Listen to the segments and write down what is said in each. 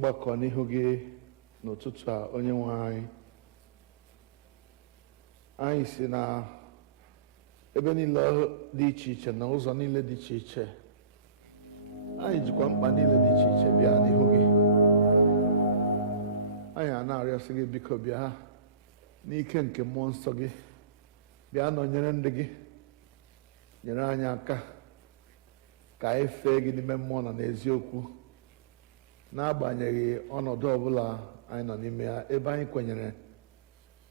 ịgbakọ n'ihu gị n'ụtụtụ a, onye nwe anyị. Anyị si na ebe niile dị iche iche na ụzọ niile dị iche iche, anyị jikwa mkpa niile dị iche iche bịa n'ihu gị. Anyị a na-arịọsị gị, biko bịa n'ike nke mmụọ nsọ gị, bịa nọnyere ndị gị, nyere anyị aka ka anyị fee gị n'ime mmụọ na n'eziokwu, n'agbanyeghị ọnọdụ ọbụla anyị nọ n'ime ya, ebe anyị kwenyere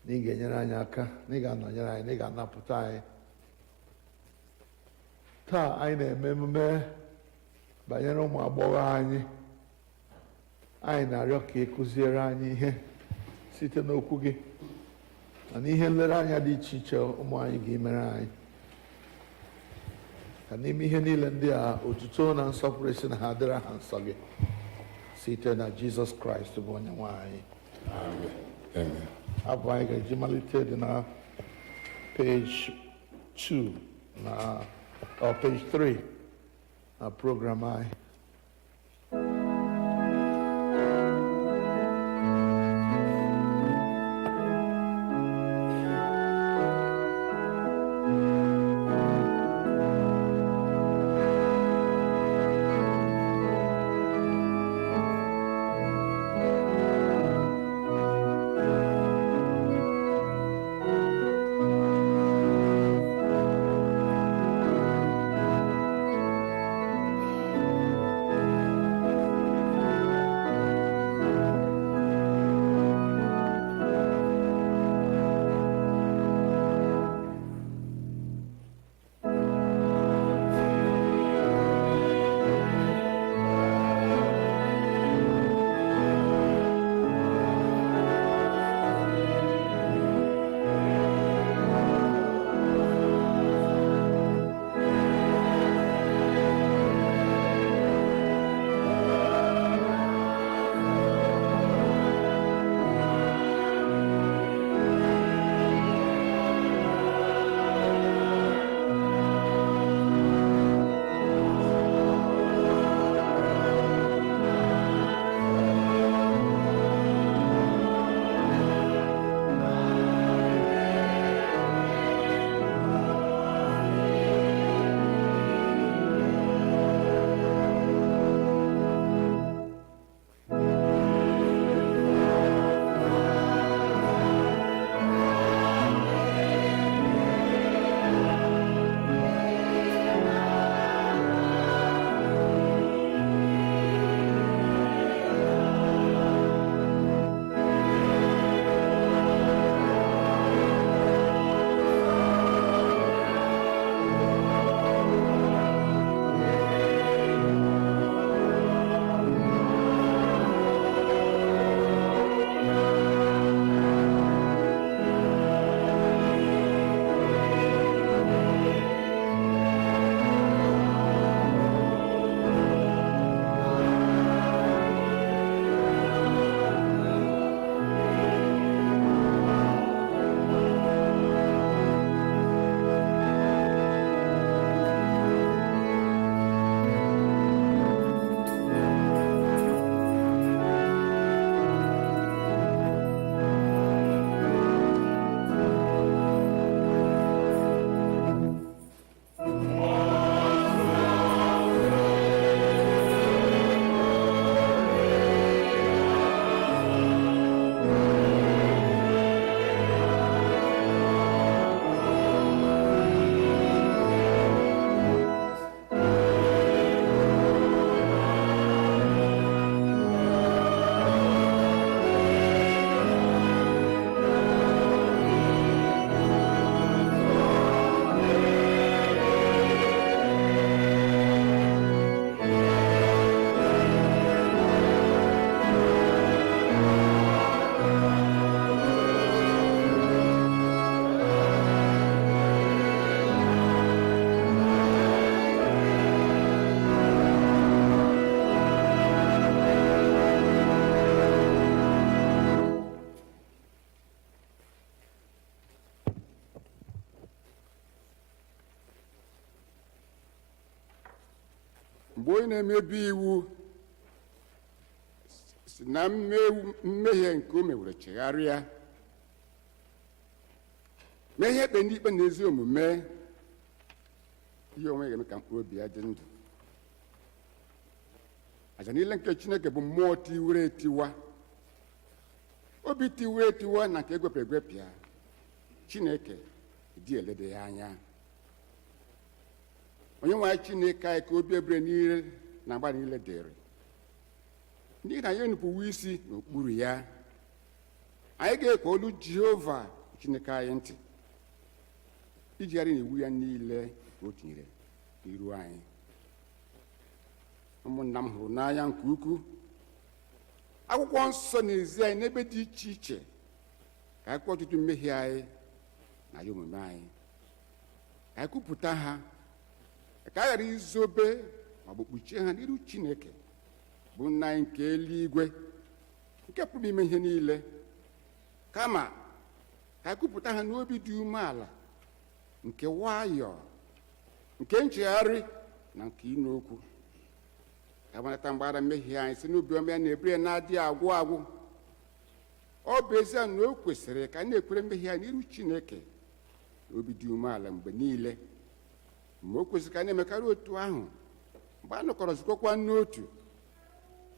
na ị ga-enyere anyị aka, na ị ga-anọnyere anyị, na ị ga-anapụta anyị. Taa anyị na-eme emume banyere ụmụ agbọghọ anyị. Anyị na-arịọ ka ị kụziere anyị ihe site n'okwu gị na n'ihe nlereanya dị iche iche ụmụ anyị ga-emere anyị, ka n'ime ihe niile ndị a otuto na nsọpụrụ si na ha dịrị ha nsọ gị, site na Jizọs Kraịst bụ onye nwe anyị. Amen. Abụ anyị ga-eji malite dị na page 2 na page 3 na program anyị. mgbe onye na-emebi iwu si na mmehie nke o mewere chegharịa mee ihe ekpe ndị ikpe na ezi omume, ihe onwe ga-eme ka mkpụrụ obi ya dị ndụ. Aja niile nke Chineke bụ mmụọ tiwere etiwa, obi tiwere etiwa na nke egwepịa egwepịa. Chineke dị elede ya anya. Onye-nwe-ayi Chineke anyị ka obi ebere niile na agba niile dịrị, n'ihi na anyị enupụwo isi n'okpuru ya. Anyị ga-ekwe olu Jehova Chineke anyị ntị, ijigharị n'iwu ya niile nke o tinyere n'iru anyị. Ụmụnna m hụrụ n'anya nke ukwuu, akwụkwọ nsọ na-ezi anyị n'ebe dị iche iche ka anyị kwuo ọtụtụ mmehie anyị na ya omume anyị, ka anyị kwupụta ha, ka anyị ghara izobe ma ọ bụ kpuchie ha n'iru Chineke bụ nna anyị nke eluigwe, nke pụrụ ime ihe niile, kama ka anyị kwupụta ha n'obi dị umeala, nke nwayọọ, nke nchegharị na nke ịnụ okwu, ka gbanata mgbaghara mmehie anyị si n'obi ọma ya na ebere na-adịghị agwụ agwụ. Ọ bụ ezie na o kwesịrị ka anyị na-ekwere mmehie anyị n'iru Chineke n'obi dị umeala mgbe niile, ma o kwesịrị ka anyị na-emekarị otu ahụ mgbe a nọkọrọ zukọkwa n'otu,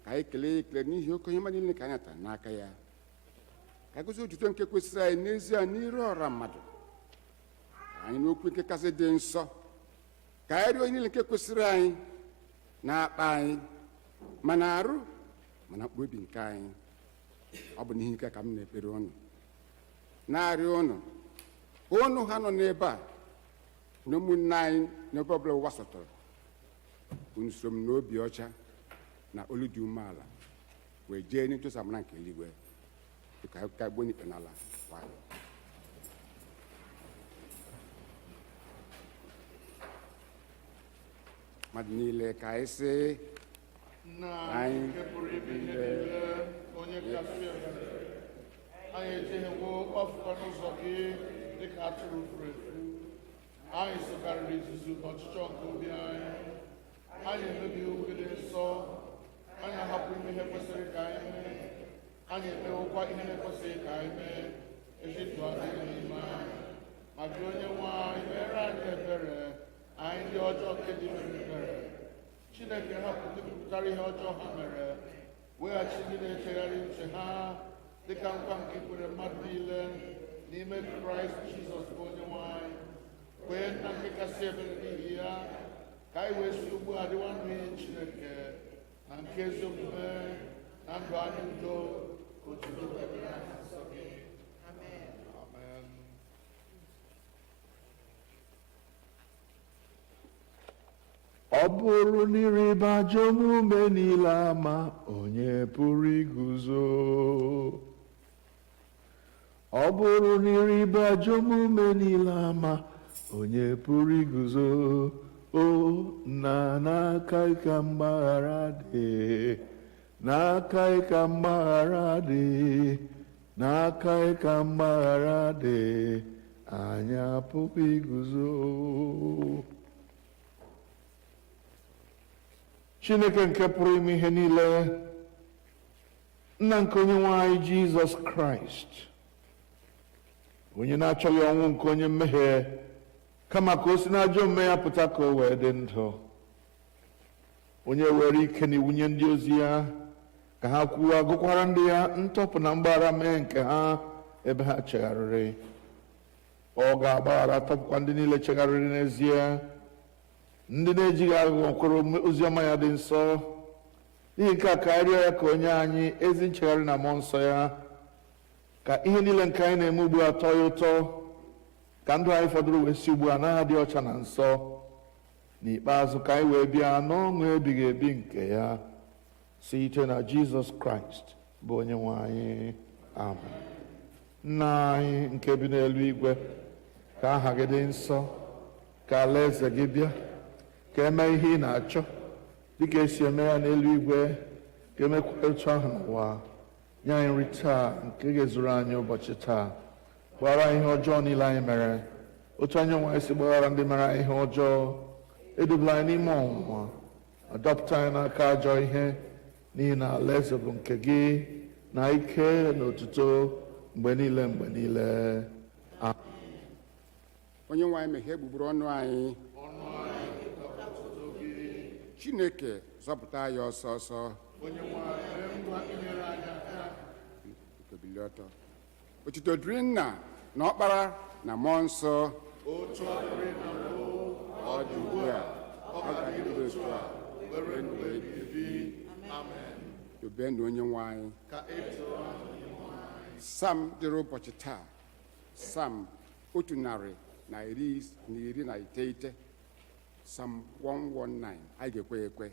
ka anyị kelee ekele n'ihi oke ihe mmadụ niile ka anyị natara n'aka ya, ka anyị gosi otuto nke kwesịrị anyị n'ezie n'iru ọra mmadụ, anyị n'okwu nke kasị dị nsọ, ka anyị rịọ ihe niile nke kwesịrị anyị na-akpa anyị ma na-arụ ma na mkpụrụ obi nke anyị. Ọ bụ n'ihi nke ka m na-ekpere ụnụ, na-arịọ ụnụ ha nọ n'ebe a na ụmụnne anyị n'ebe ọbụla ụwa sọtọrọ, unu so m n'obi ọcha na olu dị umeala wee jee n'ịchụsa amara nke eluigwe, ka gbuo n'ikpe n'ala nwayọ. Mmadụ niile ka anyị sị, anyị nke pụrụ ime ihe niile, onye kasị ebere, anyị ejeghewo ọfụkọ n'ụzọ gị dịka atụrụ furu efu. Anyị sokarịrị izuzu n'ọchịchọ nke obi anyị, anyị emebighị oge dị nsọ, anyị ahapụ ime ihe kwesịrị ka anyị mee, anyị emewokwa ihe na-ekwesịghị ka anyị mee. Ezi ndụ adịghị n'ime anyị, ma gị Onye-nwe-ayi mere anyị ebere, anyị ndị ọjọọ nke dị mere ebere. Chineke hapụ ndị kwupụtara ihe ọjọọ ha mere, weghachi ndị na-echegharị uche ha dịka nkwa nke ikwere mmadụ niile n'ime Kraịst Jizọs bụ Onye-nwe-ayi. Kwee nna nke kasị ebere n'ihi ya, ka anyị wee si ugbu a dịwa ndụ ihe Chineke na nke ezi omume na ndụ anyị udo, otu n'ebere na nsọ gị. Amen. Ọ bụrụ na ịrịba ajọ omume niile ama, onye pụrụ iguzo? Ọ bụrụ na ịrịba ajọ omume niile ama, onye pụrụ iguzo? O nna, n'aka ka mgbaghara dị, n'aka ka mgbaghara dị, n'aka ka mgbaghara dị, anyị apụghị iguzo. Chineke nke pụrụ ime ihe niile, nna nke Onye-nwe-ayi Jizọs Kraịst, onye na-achọghị ọnwụ nke onye mmehie, kama ka o si n'ajọ omume ya pụta ka o wee dị ndụ, onye were ike na iwunye ndị ozi ya ka ha kwuo agụkwara ndị ya ntọpụ na mgbaghara mee nke ha ebe ha chegharịrị. Ọ ga-agbaghara tọpụkwa ndị niile chegharịrị n'ezie, ndị na-ejighị aghụghọ kwere ozi ọma ya dị nsọ. N'ihi nke a ka anyị rịọ ya ka onye anyị ezi nchegharị na mmụọ nsọ ya, ka ihe niile nke anyị na-eme ugbu a tọọ ya ụtọ, ka ndụ anyị fọdụrụ wee si ugbu a n'aha dị ọcha na nsọ, n'ikpeazụ ka anyị wee bịa n'ọṅụ ebighị ebi nke ya, site na Jizọs Kraịst bụ Onye-nwe anyị. Amen. Nna anyị nke bi n'elu igwe, ka aha gị dị nsọ, ka alaeze gị bịa, ka eme ihe ị na-achọ dịka esi eme ya n'eluigwe, ka emekwa etu ahụ n'ụwa. Nye anyị nri taa nke ga-ezuru anyị ụbọchị taa. Gbaghara ihe ọjọọ niile anyị mere, otu anyị onwe anyị si gbaghara ndị mere anyị ihe ọjọọ. Edubala anyị n'ime ọnwụnwa, adọpụta anyị n'aka ajọ ihe, n'ihi na alaeze bụ nke gị na ike na otuto mgbe niile mgbe niile. Onye-nwe anyị meghee gbugburu ọnụ anyị. Chineke zọpụta anyị ọsọ ọsọ. Bilie ọtọ. Otuto dịrị Nna na Ọkpara na Mmụọ Nsọ. Otu ọ dịrị na mbụ, Ọ dị ugbu a, ọ ga-adịgide otu a, were ndụ ebibi. Amen. Tobenụ Onye-nwe anyị. Ka etoo Sam dịrị ụbọchị taa. Sam 119. Sam 119. Anyị ga-ekwe ekwe.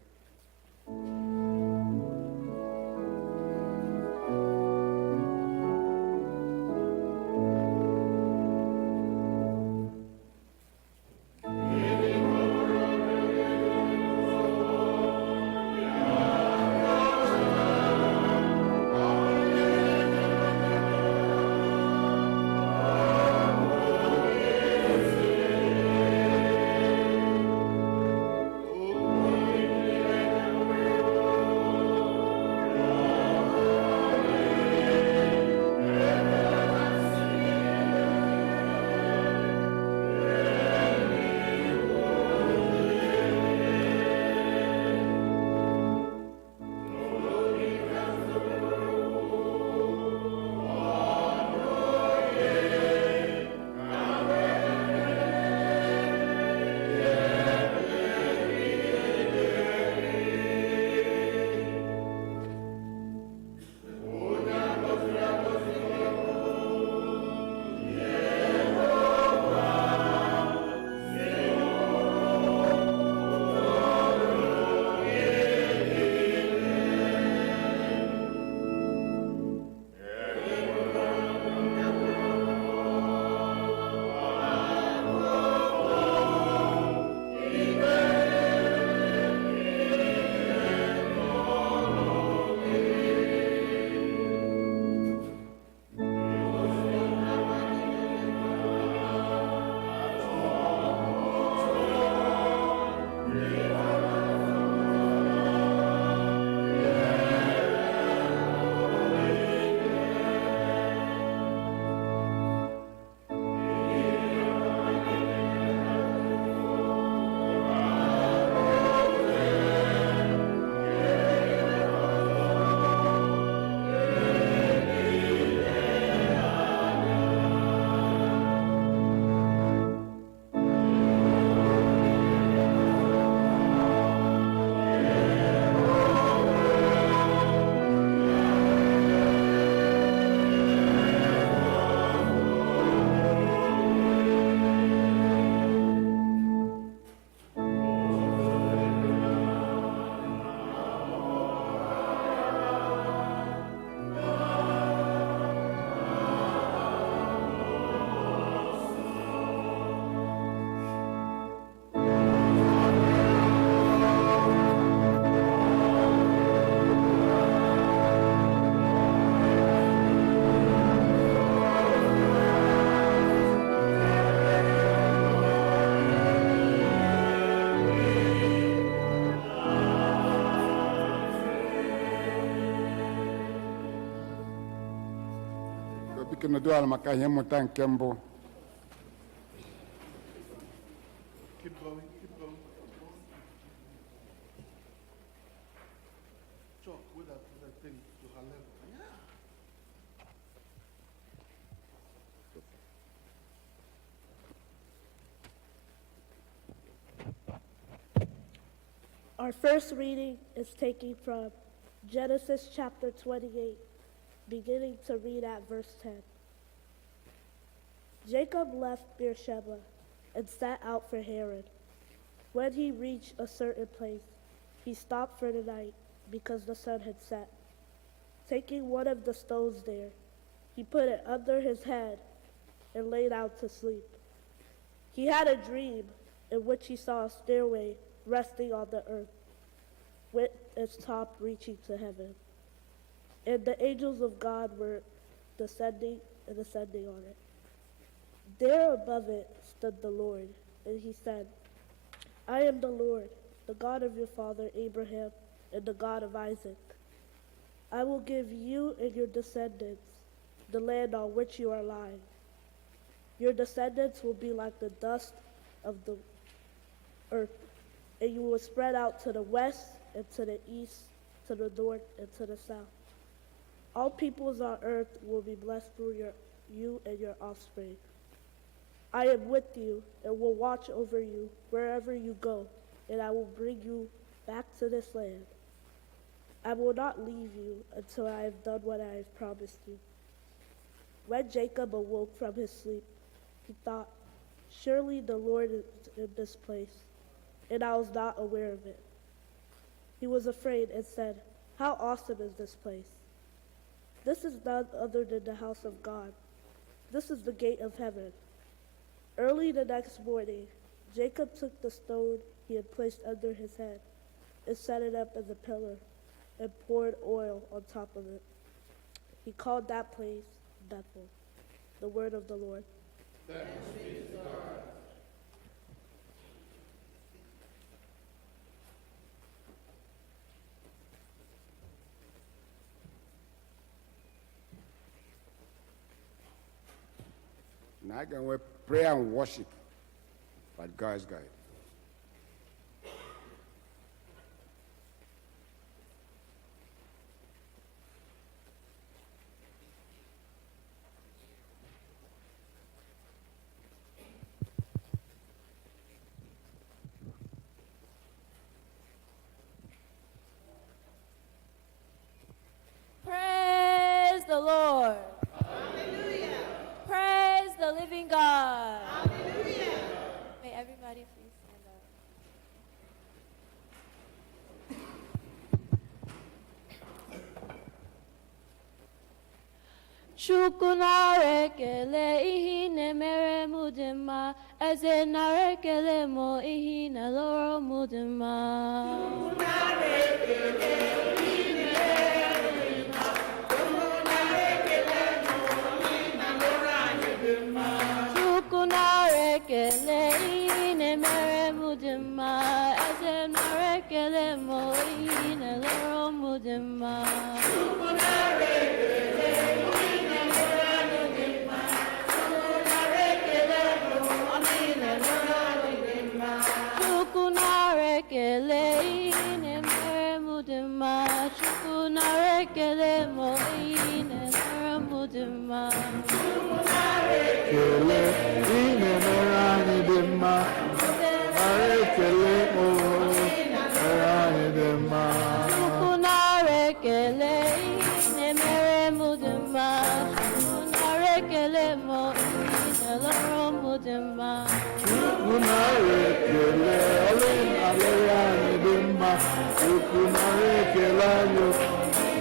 biko nọdụ ala maka ihe mmụta nke mbụ. Keep going, keep going. Chalk with that thing to her level. Yeah. Our first reading is taken from Genesis chapter 28, beginning to read at verse 10. Jacob left Beersheba and set out for Haran. When he reached a certain place, he stopped for the night because the sun had set. Taking one of the stones there, he put it under his head and lay down to sleep. He had a dream in which he saw a stairway resting on the earth, with its top reaching to heaven. And the angels of God were descending and ascending on it. There above it stood the Lord, and he said, I am the Lord, the God of your father Abraham, and the God of Isaac. I will give you and your descendants the land on which you are lying. Your descendants will be like the dust of the earth, and you will spread out to the west and to the east, to the north and to the south. All peoples on earth will be blessed through you and your offspring. I am with you and will watch over you wherever you go, and I will bring you back to this land. I will not leave you until I have done what I have promised you. When Jacob awoke from his sleep, he thought, surely the Lord is in this place, and I was not aware of it. He was afraid and said, how awesome is this place? This is none other than the house of God. This is the gate of heaven. Early the next morning, Jacob took the stone he had placed under his head and set it up as a pillar and poured oil on top of it. He called that place Bethel. The word of the Lord. Thanks be to God. Now I can wear prayer and worship by God's guide. Praise the Lord. Praise the living God. Hallelujah. May everybody please stand up. Chukwu nara ekele ihe na-emere m dị mma, eze nara ekele m ihe na-alụrụ m dị mma. Chukwu nara ekele ihe na-emere m dị mma, Chukwu nara ekele m ihe na-alụrụ anyị dị mma. Chukwu nara ekele ihe na-emere m dị mma, eze nara ekele m ihe na-alụrụ m dị mma. Chukwu nara ekele Chukwu nara ekele ihe na-emere m dị mma, Chukwu nara ekele m ihe na-emere m dị mma. Chukwu nara ekele ihe na-emere anyị dị mma, nara ekele ihe na-emere anyị dị mma. Chukwu nara ekele ihe na-emere m dị mma, Chukwu nara ekele m ihe na-alụrụ m dị mma. Chukwu nara ekele ọlụ na-alụrụ anyị dị mma, Chukwu nara ekele anyị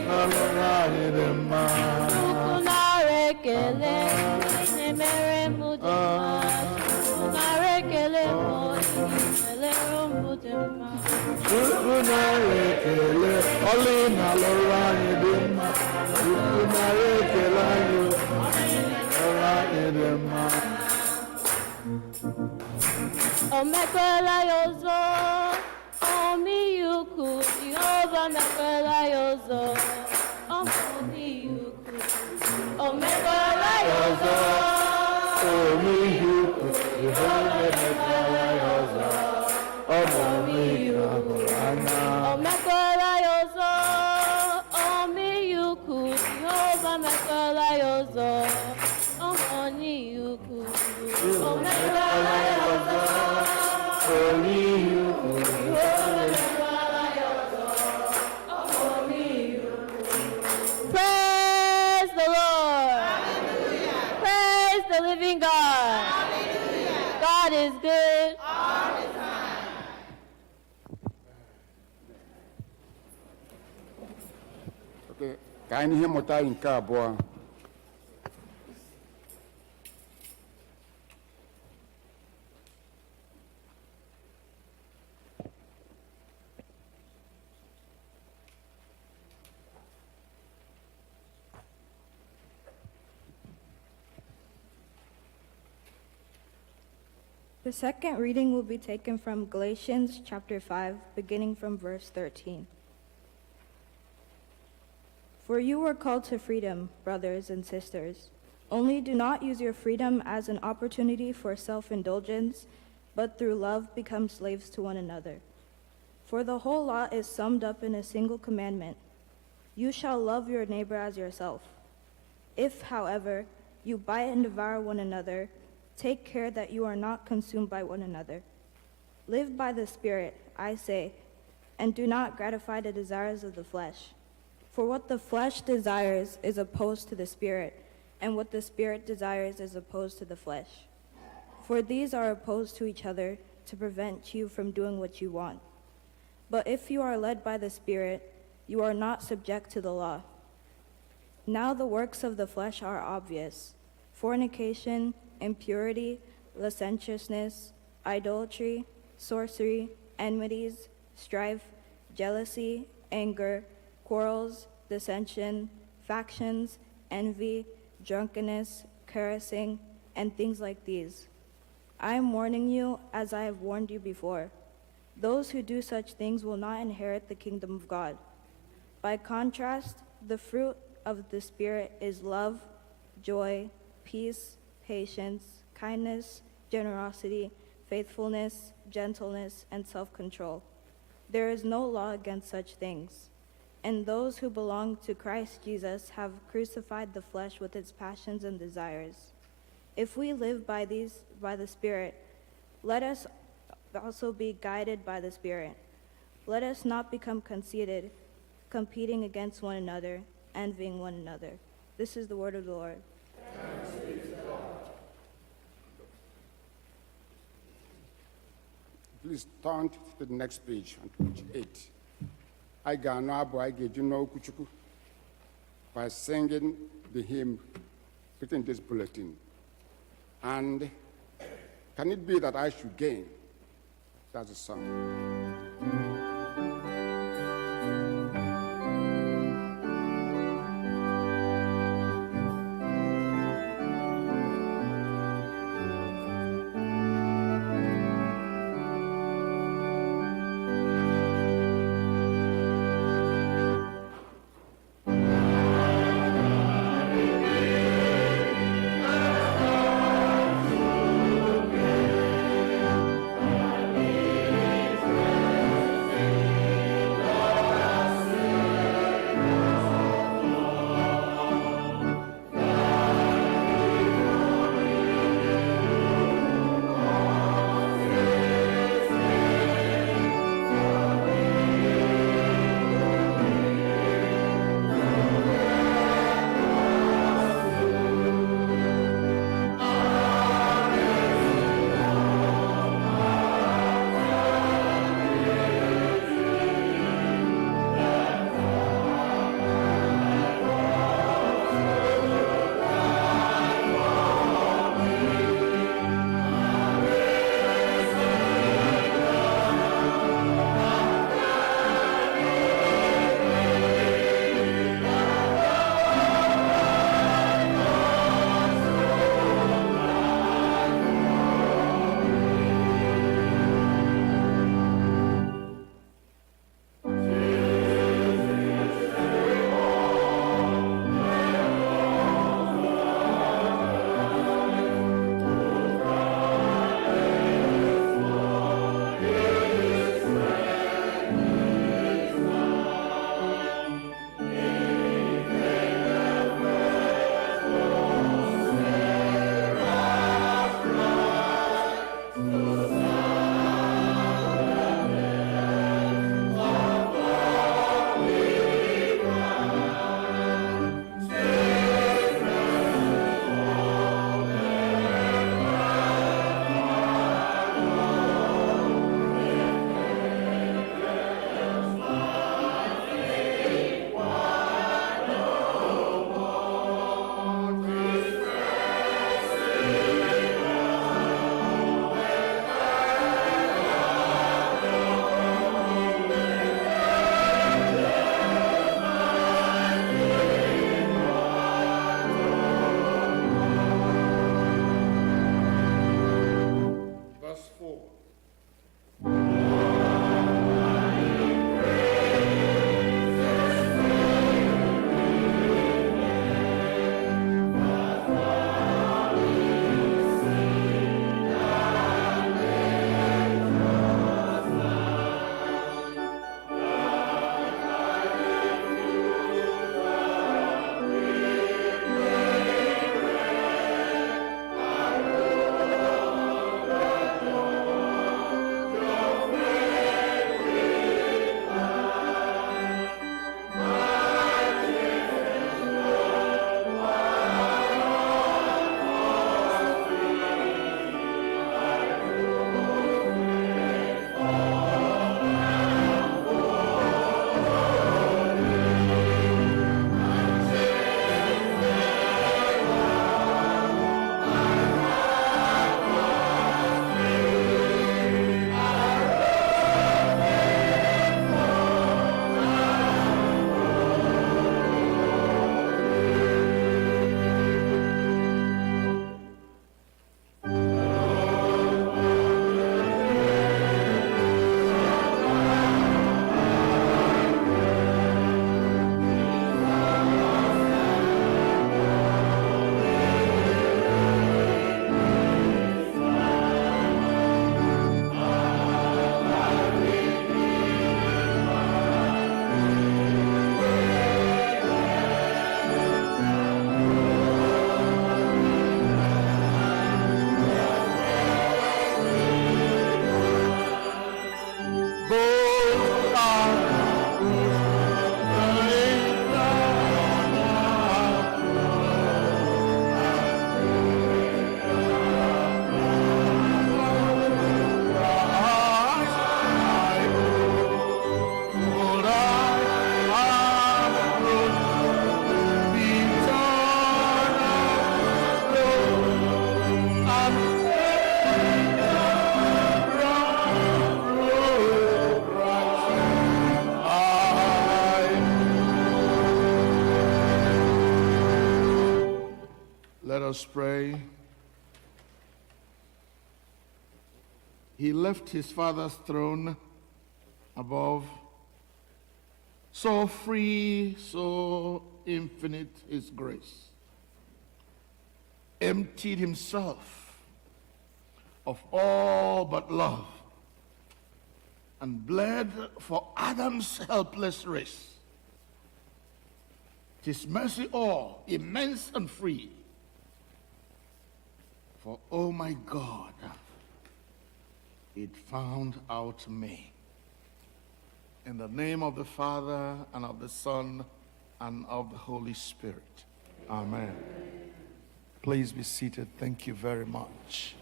na-alụrụ anyị dị mma. Chukwu nara ekele ihe na-emere m dị mma, Chukwu nara ekele m ihe na-alụrụ m dị mma. Chukwu nara ekele ọlụ na-alụrụ anyị dị mma, Chukwu nara ekele anyị na-alụrụ anyị dị mma. O mekwela ya ọzọ, ọmịihe ukwu, Jehova mekwela ya ọzọ, ọmịihe ukwu. O mekwela ya ọzọ, ọmịihe ukwu, Jehova mekwela ya ọzọ, ọmịihe ahụrụ anya. o mekwela ya ọzọ, ọmịihe ukwu, Jehova mekwela ya ọzọ, ọmịihe ukwu. O mekwela ya ọzọ, ọmịihe ukwu, Jehova mekwela ya ọzọ, ọmịihe ukwu. Praise the Lord. Hallelujah. Praise the living God. Hallelujah. God is good. All the time. Okay, ka anyị ihe mmụta anyị nke abụọ. The second reading will be taken from Galatians chapter 5, beginning from verse 13. For you were called to freedom, brothers and sisters. Only do not use your freedom as an opportunity for self-indulgence, but through love become slaves to one another. For the whole law is summed up in a single commandment: you shall love your neighbor as yourself. If, however, you bite and devour one another, take care that you are not consumed by one another. Live by the Spirit, I say, and do not gratify the desires of the flesh. For what the flesh desires is opposed to the Spirit, and what the Spirit desires is opposed to the flesh. For these are opposed to each other to prevent you from doing what you want. But if you are led by the Spirit, you are not subject to the law. Now the works of the flesh are obvious: fornication, impurity, licentiousness, idolatry, sorcery, enmities, strife, jealousy, anger, quarrels, dissension, factions, envy, drunkenness, carousing, and things like these. I am warning you, as I have warned you before. Those who do such things will not inherit the kingdom of God. By contrast, the fruit of the Spirit is love, joy, peace, patience, kindness, generosity, faithfulness, gentleness, and self-control. There is no law against such things. And those who belong to Christ Jesus have crucified the flesh with its passions and desires. If we live by the Spirit, let us also be guided by the Spirit. Let us not become conceited, competing against one another, envying one another. This is the word of the Lord. Please turn to the next page, on page 8. I ga-anụ abụ anyị ga-eji n'okwu Chukwu by singing the hymn written in this bulletin. And can it be that I should gain? That's the song. us pray. He left his Father's throne above, so free, so infinite his grace, emptied himself of all but love, and bled for Adam's helpless race. His mercy all, immense and free. For, oh my God, it found out me. In the name of the Father, and of the Son, and of the Holy Spirit. Amen. Please be seated. Thank you very much.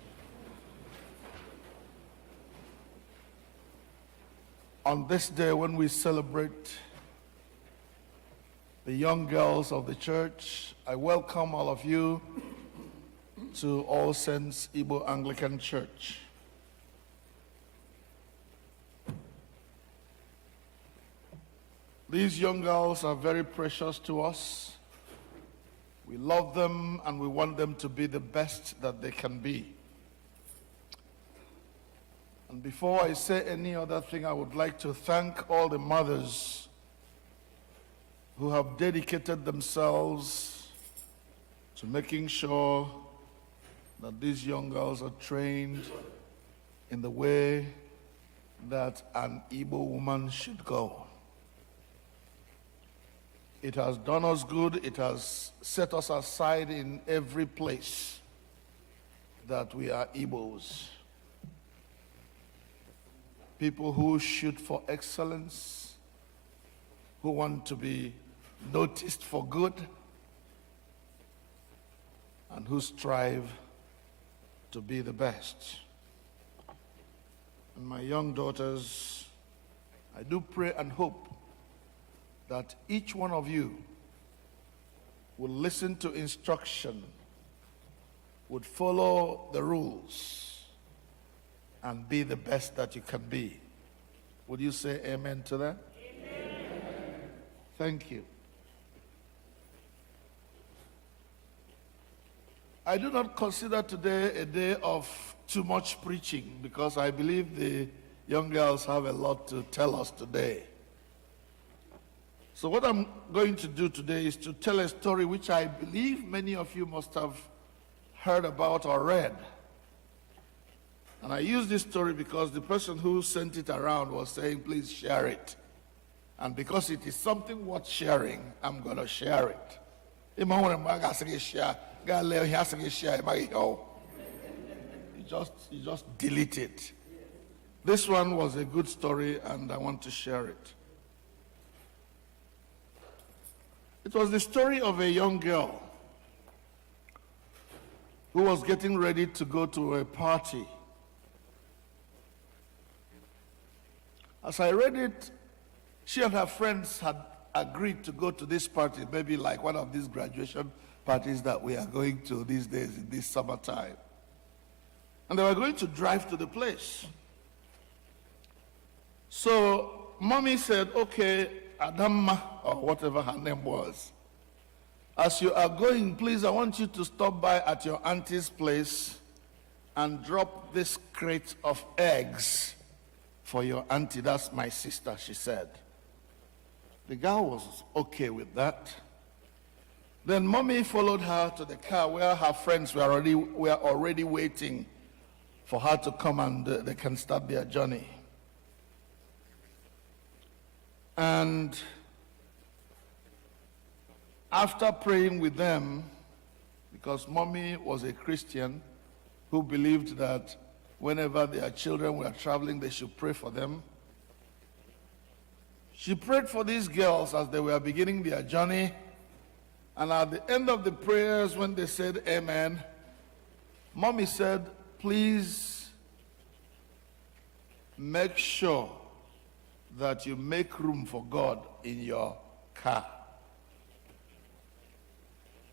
On this day when we celebrate the young girls of the church, I welcome all of you to All Saints Igbo Anglican Church. These young girls are very precious to us. We love them and we want them to be the best that they can be. And before I say any other thing, I would like to thank all the mothers who have dedicated themselves to making sure that these young girls are trained in the way that an Igbo woman should go. It has done us good. It has set us aside in every place that we are Igbos. People who shoot for excellence, who want to be noticed for good, and who strive to be the best. And my young daughters, I do pray and hope that each one of you will listen to instruction, would follow the rules, and be the best that you can be. Would you say amen to that? Amen. Thank you. I do not consider today a day of too much preaching because I believe the young girls have a lot to tell us today. So what I'm going to do today is to tell a story which I believe many of you must have heard about or read. And I use this story because the person who sent it around was saying, please share it. And because it is something worth sharing, I'm going to share it. You just delete it. This one was a good story and I want to share it. It was the story of a young girl who was getting ready to go to a party. As I read it, she and her friends had agreed to go to this party, maybe like one of these graduation parties that we are going to these days in this summertime. And they were going to drive to the place. So mommy said, okay, Adamma, or whatever her name was, as you are going, please, I want you to stop by at your auntie's place and drop this crate of eggs for your auntie. That's my sister, she said. The girl was okay with that. Then mommy followed her to the car where her friends were already waiting for her to come and they can start their journey. And after praying with them, because mommy was a Christian who believed that whenever their children were traveling, they should pray for them. She prayed for these girls as they were beginning their journey. And at the end of the prayers, when they said amen, mommy said, please make sure that you make room for God in your car.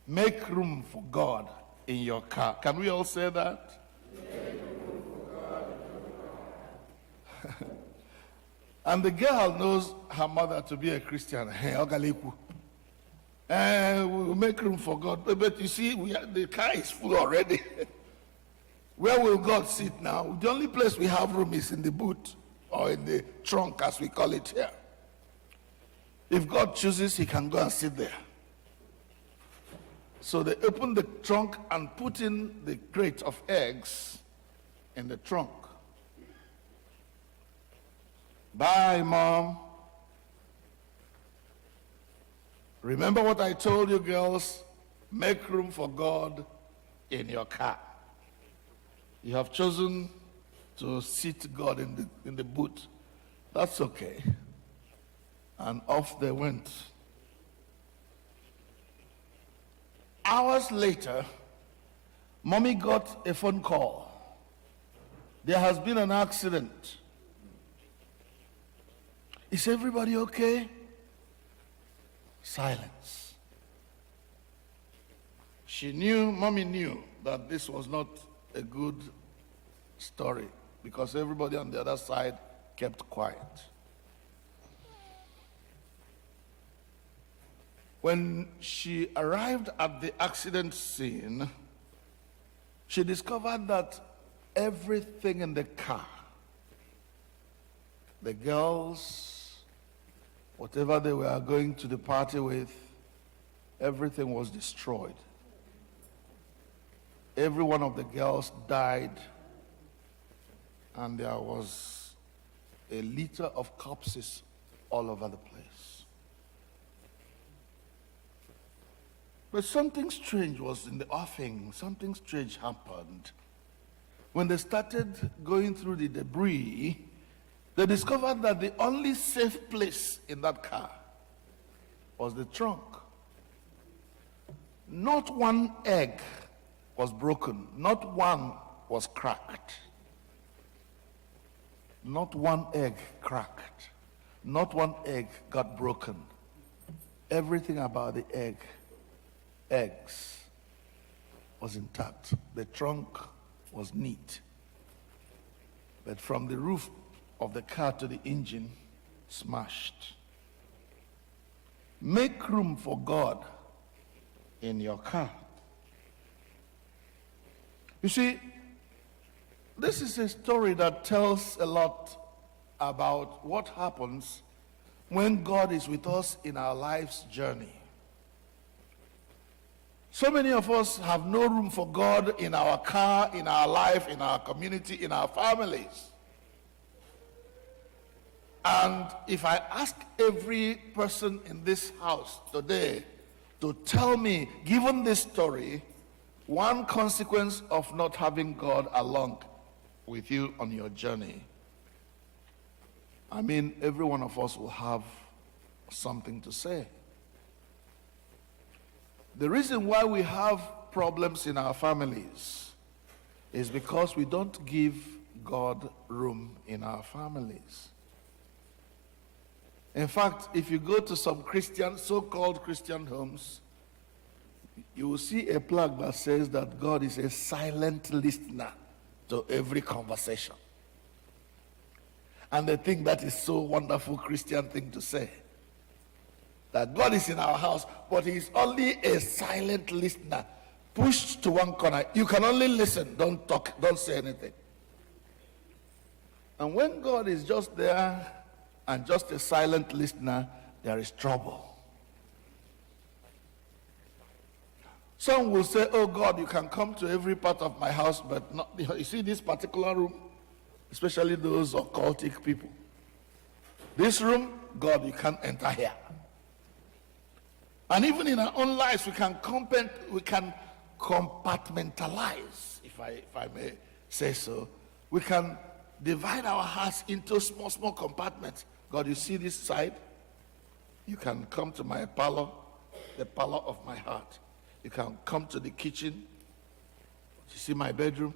Make room for God in your car. Can we all say that? And the girl knows her mother to be a Christian. We'll make room for God. But you see, the car is full already. Where will God sit now? The only place we have room is in the boot or in the trunk, as we call it here. If God chooses, he can go and sit there. So they opened the trunk and put in the crate of eggs in the trunk. Bye, Mom. Remember what I told you, girls? Make room for God in your car. You have chosen to seat God in the boot. That's okay. And off they went. Hours later, Mommy got a phone call. There has been an accident. Is everybody okay? Silence. Mommy knew that this was not a good story because everybody on the other side kept quiet. When she arrived at the accident scene, she discovered that everything in the car, the girls, whatever they were going to the party with, everything was destroyed. Every one of the girls died, and there was a litter of corpses all over the place. But something strange was in the offing. Something strange happened. When they started going through the debris, they discovered that the only safe place in that car was the trunk. Not one egg was broken. Not one was cracked. Not one egg cracked. Not one egg got broken. Everything about the eggs was intact. The trunk was neat. But from the roof of the car to the engine, smashed. Make room for God in your car. You see, this is a story that tells a lot about what happens when God is with us in our life's journey. So many of us have no room for God in our car, in our life, in our community, in our families. And if I ask every person in this house today to tell me, given this story, one consequence of not having God along with you on your journey, I mean, every one of us will have something to say. The reason why we have problems in our families is because we don't give God room in our families. In fact, if you go to some so-called Christian homes, you will see a plaque that says that God is a silent listener to every conversation. And they think that is so wonderful Christian thing to say. That God is in our house, but he's only a silent listener, pushed to one corner. You can only listen, don't talk, don't say anything. And when God is just there and just a silent listener, there is trouble. Some will say, oh God, you can come to every part of my house, but not, you see this particular room, especially those occultic people. This room, God, you can't enter here. And even in our own lives, we can compartmentalize, if I may say so. We can divide our hearts into small compartments. God, you see this side? You can come to my parlor, the parlor of my heart. You can come to the kitchen. You see my bedroom?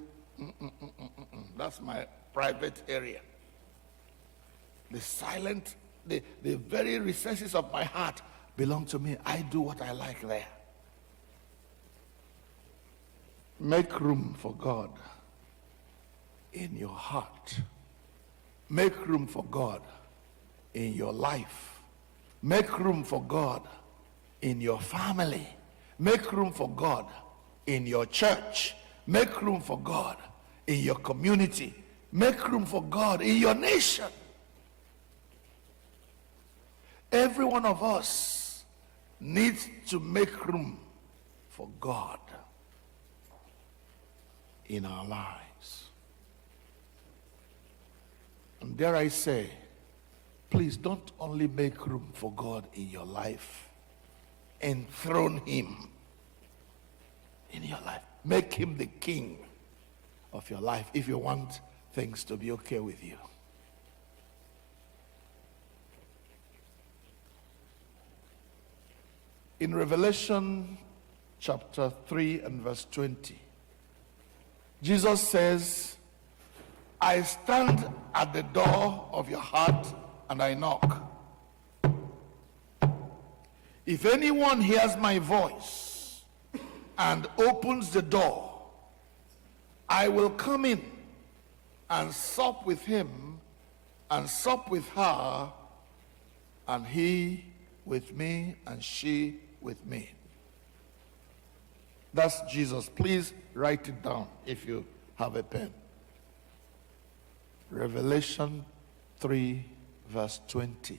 That's my private area. The silent, the very recesses of my heart belong to me. I do what I like there. Make room for God in your heart. Make room for God in your life. Make room for God in your family. Make room for God in your church. Make room for God in your community. Make room for God in your nation. Every one of us needs to make room for God in our lives. And dare I say, please don't only make room for God in your life, enthrone him in your life. Make him the king of your life if you want things to be okay with you. In Revelation chapter 3 and verse 20, Jesus says, I stand at the door of your heart and I knock. If anyone hears my voice and opens the door, I will come in and sup with him and sup with her, and he with me and she with me. That's Jesus. Please write it down if you have a pen. Revelation 3 verse 20.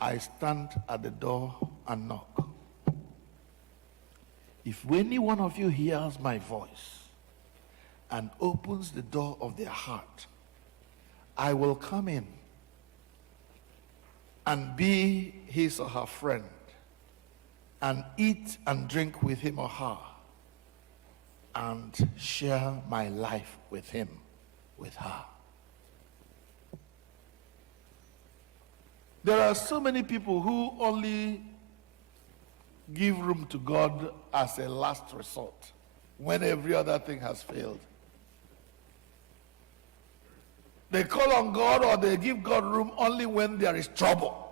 I stand at the door and knock. If any one of you hears my voice and opens the door of their heart, I will come in and be his or her friend and eat and drink with him or her and share my life with him, with her. There are so many people who only give room to God as a last resort when every other thing has failed. They call on God or they give God room only when there is trouble,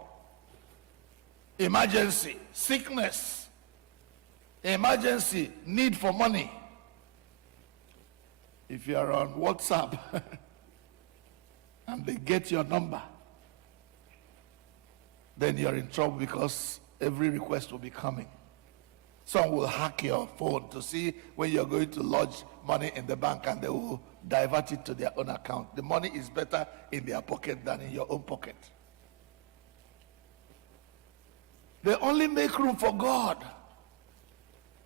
emergency, sickness, emergency, need for money. If you are on WhatsApp and they get your number, then you're in trouble because every request will be coming. Some will hack your phone to see when you're going to lodge money in the bank, and they will divert it to their own account. The money is better in their pocket than in your own pocket. They only make room for God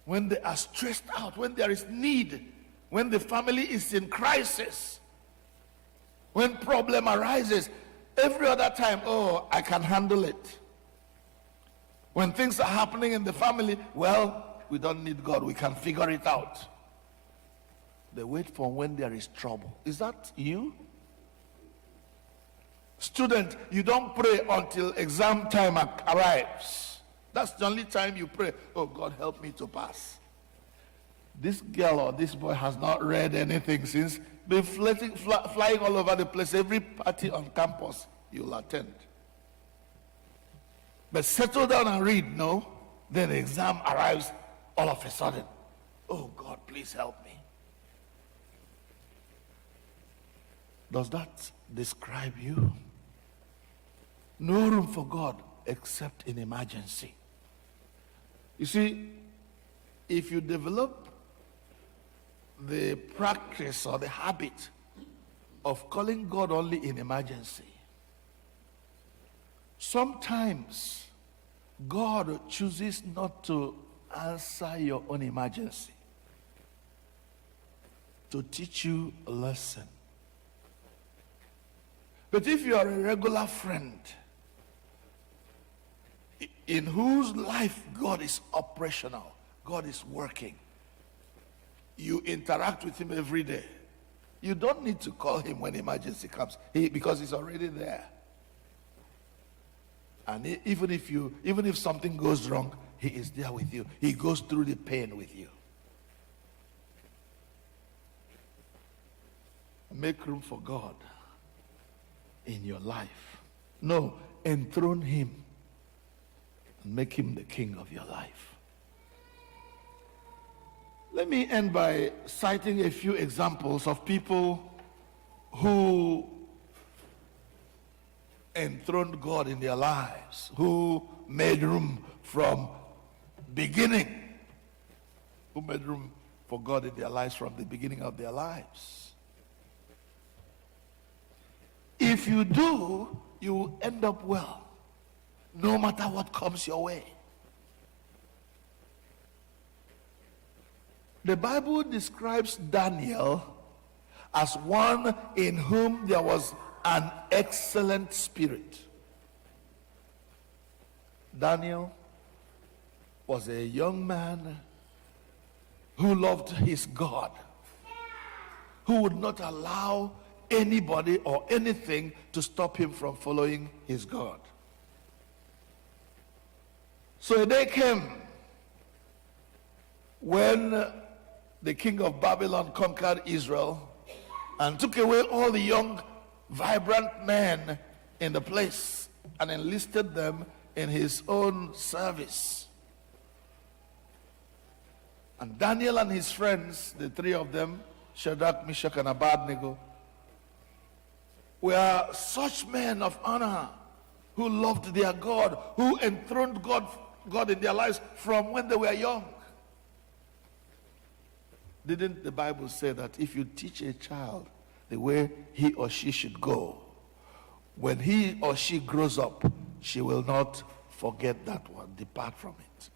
when they are stressed out, when there is need, when the family is in crisis, when problem arises. Every other time, oh, I can handle it. When things are happening in the family, well, we don't need God. We can figure it out. They wait for when there is trouble. Is that you? Student, you don't pray until exam time arrives. That's the only time you pray. Oh, God, help me to pass. This girl or this boy has not read anything since. Been flying all over the place. Every party on campus you'll attend. But settle down and read, no? Then the exam arrives all of a sudden. Oh, God, please help me. Does that describe you? No room for God except in emergency. You see, if you develop the practice or the habit of calling God only in emergency, sometimes God chooses not to answer your own emergency to teach you a lesson. But if you are a regular friend in whose life God is operational, God is working, you interact with him every day, you don't need to call him when emergency comes, because he's already there. And even if something goes wrong, he is there with you. He goes through the pain with you. Make room for God in your life. No, enthrone him and make him the king of your life. Let me end by citing a few examples of people who enthroned God in their lives, who made room from beginning, who made room for God in their lives from the beginning of their lives. If you do, you will end up well, no matter what comes your way. The Bible describes Daniel as one in whom there was an excellent spirit. Daniel was a young man who loved his God, who would not allow anybody or anything to stop him from following his God. So a day came when the king of Babylon conquered Israel and took away all the young, vibrant men in the place and enlisted them in his own service. And Daniel and his friends, the three of them, Shadrach, Meshach, and Abednego, were such men of honor who loved their God, who enthroned God in their lives from when they were young. Didn't the Bible say that if you teach a child the way he or she should go, when he or she grows up, she will not forget that one, depart from it?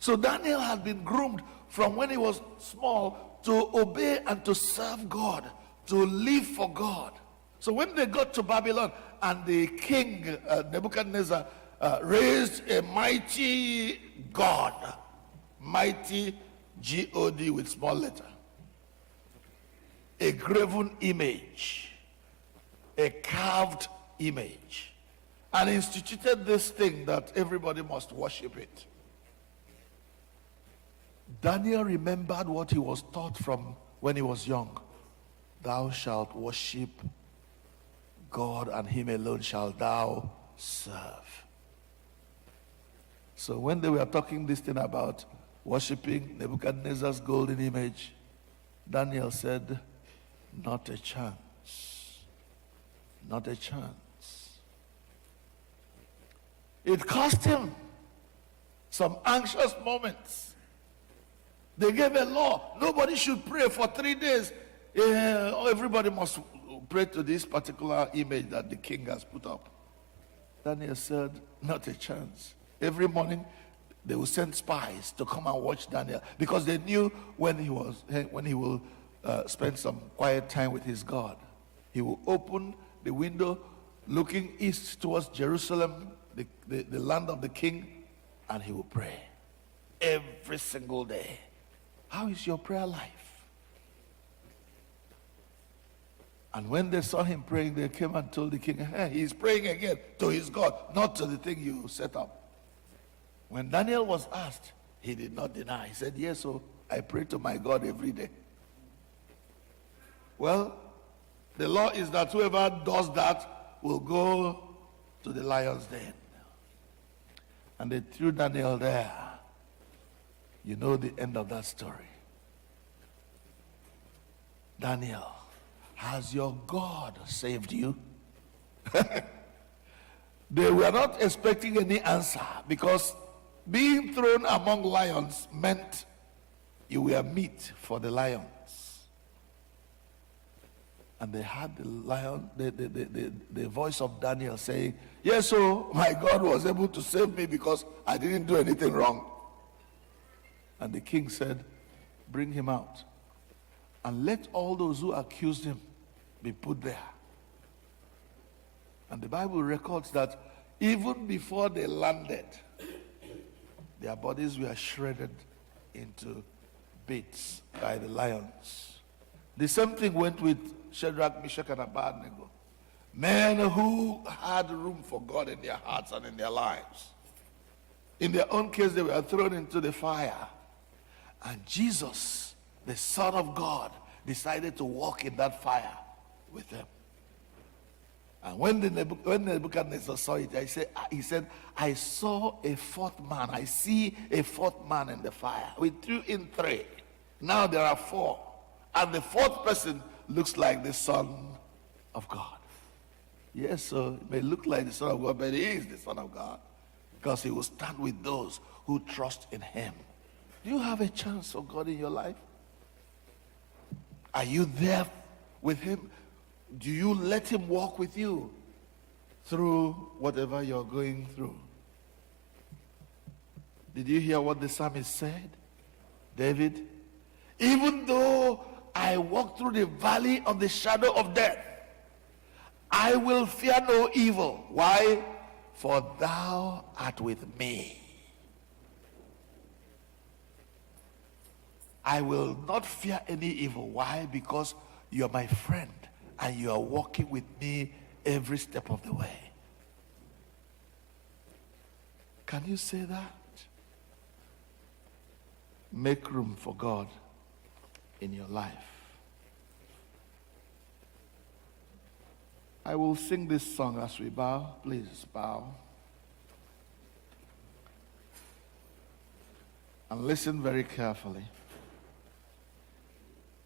So Daniel had been groomed from when he was small to obey and to serve God, to live for God. So when they got to Babylon and the king Nebuchadnezzar raised a mighty God, mighty G-O-D with small letter, a graven image, a carved image, and instituted this thing that everybody must worship it. Daniel remembered what he was taught from when he was young. Thou shalt worship God, and him alone shalt thou serve. So when they were talking this thing about worshiping Nebuchadnezzar's golden image, Daniel said, not a chance. Not a chance. It cost him some anxious moments. They gave a law. Nobody should pray for 3 days. Everybody must pray to this particular image that the king has put up. Daniel said, not a chance. Every morning, they will send spies to come and watch Daniel, because they knew when he will spend some quiet time with his God. He will open the window looking east towards Jerusalem, the land of the king, and he will pray every single day. How is your prayer life? And when they saw him praying, they came and told the king, hey, he's praying again to his God, not to the thing you set up. When Daniel was asked, he did not deny. He said, yes, so I pray to my God every day. Well, the law is that whoever does that will go to the lion's den. And they threw Daniel there. You know the end of that story. Daniel, has your God saved you? They were not expecting any answer, because being thrown among lions meant you were meat for the lions. And they had the lion, the voice of Daniel saying, yes, so my God was able to save me because I didn't do anything wrong. And the king said, bring him out, and let all those who accused him be put there. And the Bible records that even before they landed, their bodies were shredded into bits by the lions. The same thing went with Shadrach, Meshach, and Abednego. Men who had room for God in their hearts and in their lives. In their own case, they were thrown into the fire. And Jesus, the Son of God, decided to walk in that fire with them. And when Nebuchadnezzar saw it, he said, I saw a fourth man. I see a fourth man in the fire. We threw in 3. Now there are 4. And the 4th person looks like the Son of God. Yes, so it may look like the Son of God, but he is the Son of God. Because he will stand with those who trust in him. Do you have a chance for God in your life? Are you there with him? Do you let him walk with you through whatever you're going through? Did you hear what the psalmist said? David, even though I walk through the valley of the shadow of death, I will fear no evil. Why? For thou art with me. I will not fear any evil. Why? Because you are my friend and you are walking with me every step of the way. Can you say that? Make room for God in your life. I will sing this song as we bow. Please bow. And listen very carefully.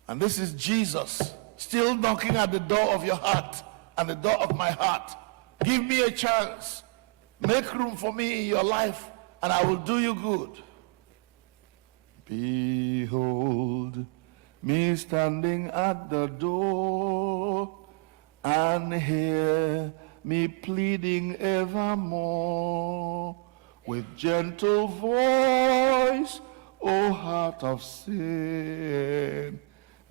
And this is Jesus still knocking at the door of your heart and the door of my heart. Give me a chance. Make room for me in your life and I will do you good. Behold me standing at the door, and hear me pleading evermore with gentle voice, O heart of sin.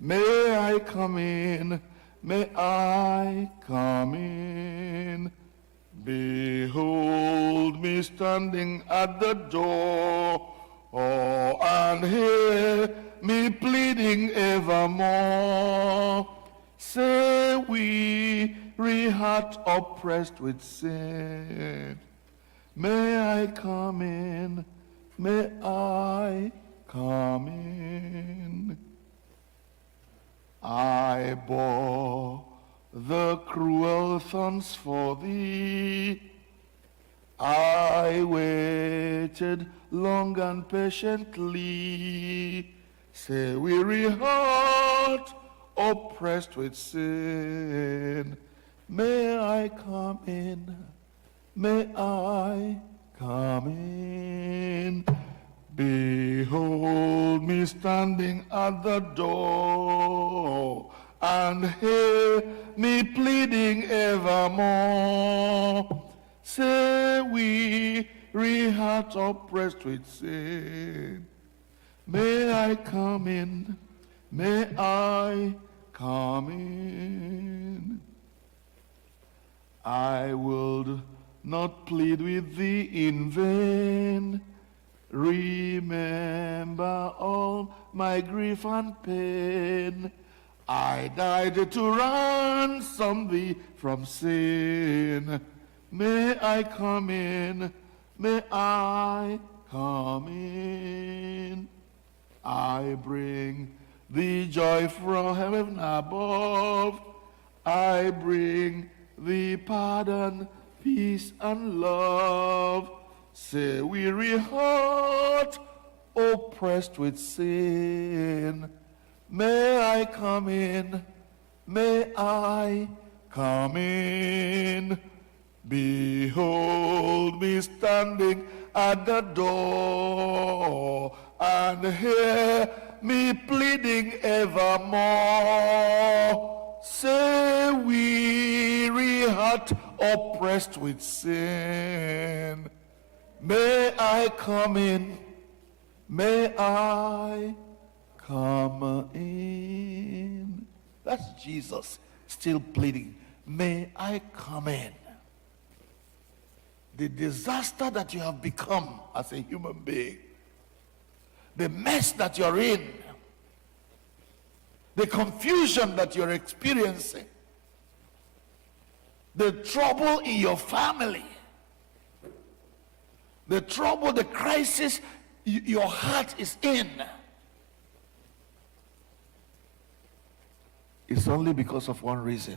May I come in, may I come in. Behold me standing at the door, oh, and hear me pleading evermore. Say, weary heart oppressed with sin, may I come in, may I come in. I bore the cruel thorns for thee, I waited long and patiently. Say, weary heart oppressed with sin, may I come in, may I come in. Behold me standing at the door, and hear me pleading evermore. Say, weary heart oppressed with sin, may I come in, may I come in. I will not plead with thee in vain. Remember all my grief and pain. I died to ransom thee from sin. May I come in, may I come in. I bring thee joy from heaven above. I bring thee pardon, peace, and love. Say, weary heart oppressed with sin, may I come in, may I come in. Behold me standing at the door, and hear me pleading evermore. Say, weary heart oppressed with sin, may I come in, may I come in. That's Jesus still pleading, may I come in. The disaster that you have become as a human being, the mess that you're in, the confusion that you're experiencing, the trouble in your family, the trouble, the crisis your heart is in, it's only because of one reason.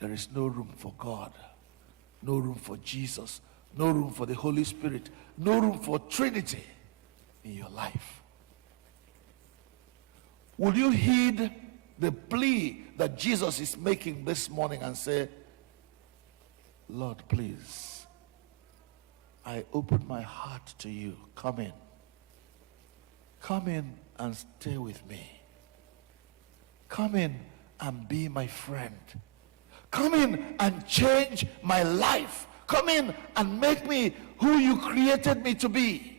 There is no room for God, no room for Jesus, no room for the Holy Spirit, no room for Trinity in your life. Will you heed the plea that Jesus is making this morning and say, Lord, please, I open my heart to you. Come in. Come in and stay with me. Come in and be my friend. Come in and change my life. Come in and make me who you created me to be.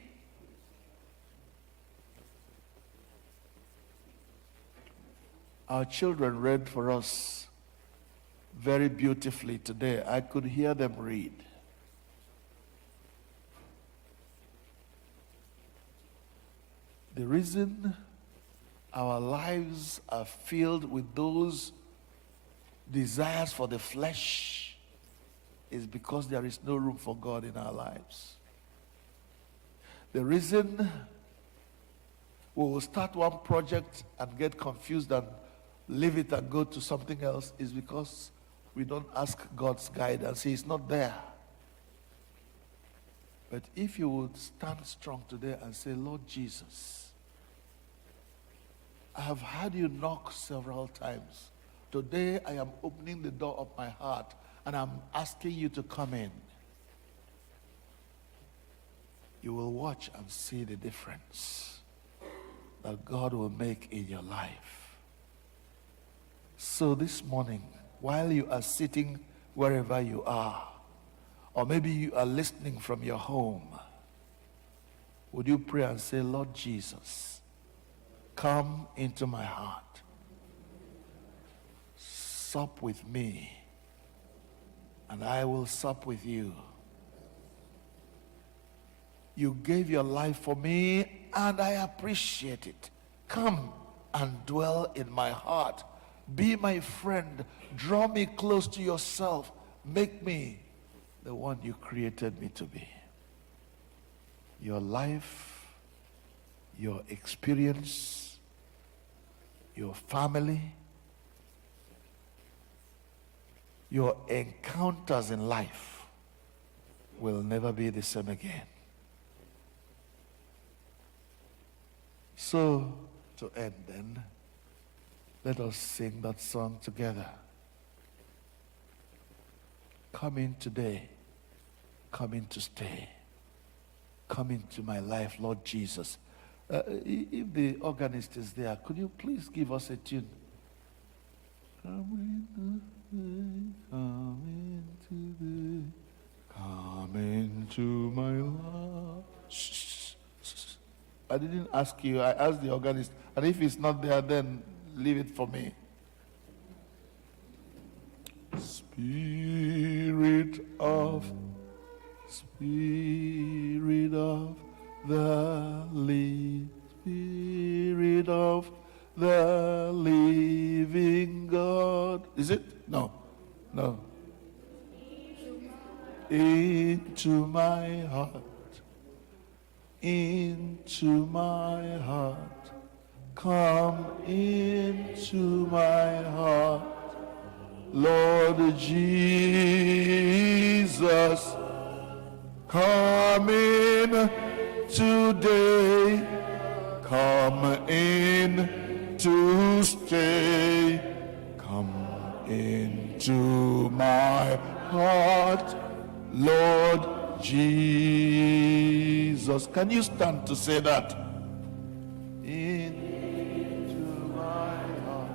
Our children read for us very beautifully today. I could hear them read. The reason our lives are filled with those desires for the flesh is because there is no room for God in our lives. The reason we will start one project and get confused and leave it and go to something else is because we don't ask God's guidance. He is not there. But if you would stand strong today and say, Lord Jesus, I have had you knock several times. Today I am opening the door of my heart and I'm asking you to come in. You will watch and see the difference that God will make in your life. So this morning, while you are sitting wherever you are, or maybe you are listening from your home, would you pray and say, Lord Jesus, come into my heart. Sup with me, and I will sup with you. You gave your life for me, and I appreciate it. Come and dwell in my heart. Be my friend. Draw me close to yourself. Make me the one you created me to be. Your life, your experience, your family, your encounters in life will never be the same again. So, to end then, let us sing that song together. Come in today. Come in to stay. Come into my life, Lord Jesus. If the organist is there, could you please give us a tune? Come into my life. Shh. I didn't ask you, I asked the organist. And if it's not there, then leave it for me. Spirit of the living God. Is it? No. Into my heart, come into my heart, Lord Jesus, come in today, come in to stay, come into my heart, Lord Jesus. Can you stand to say that? Into my heart,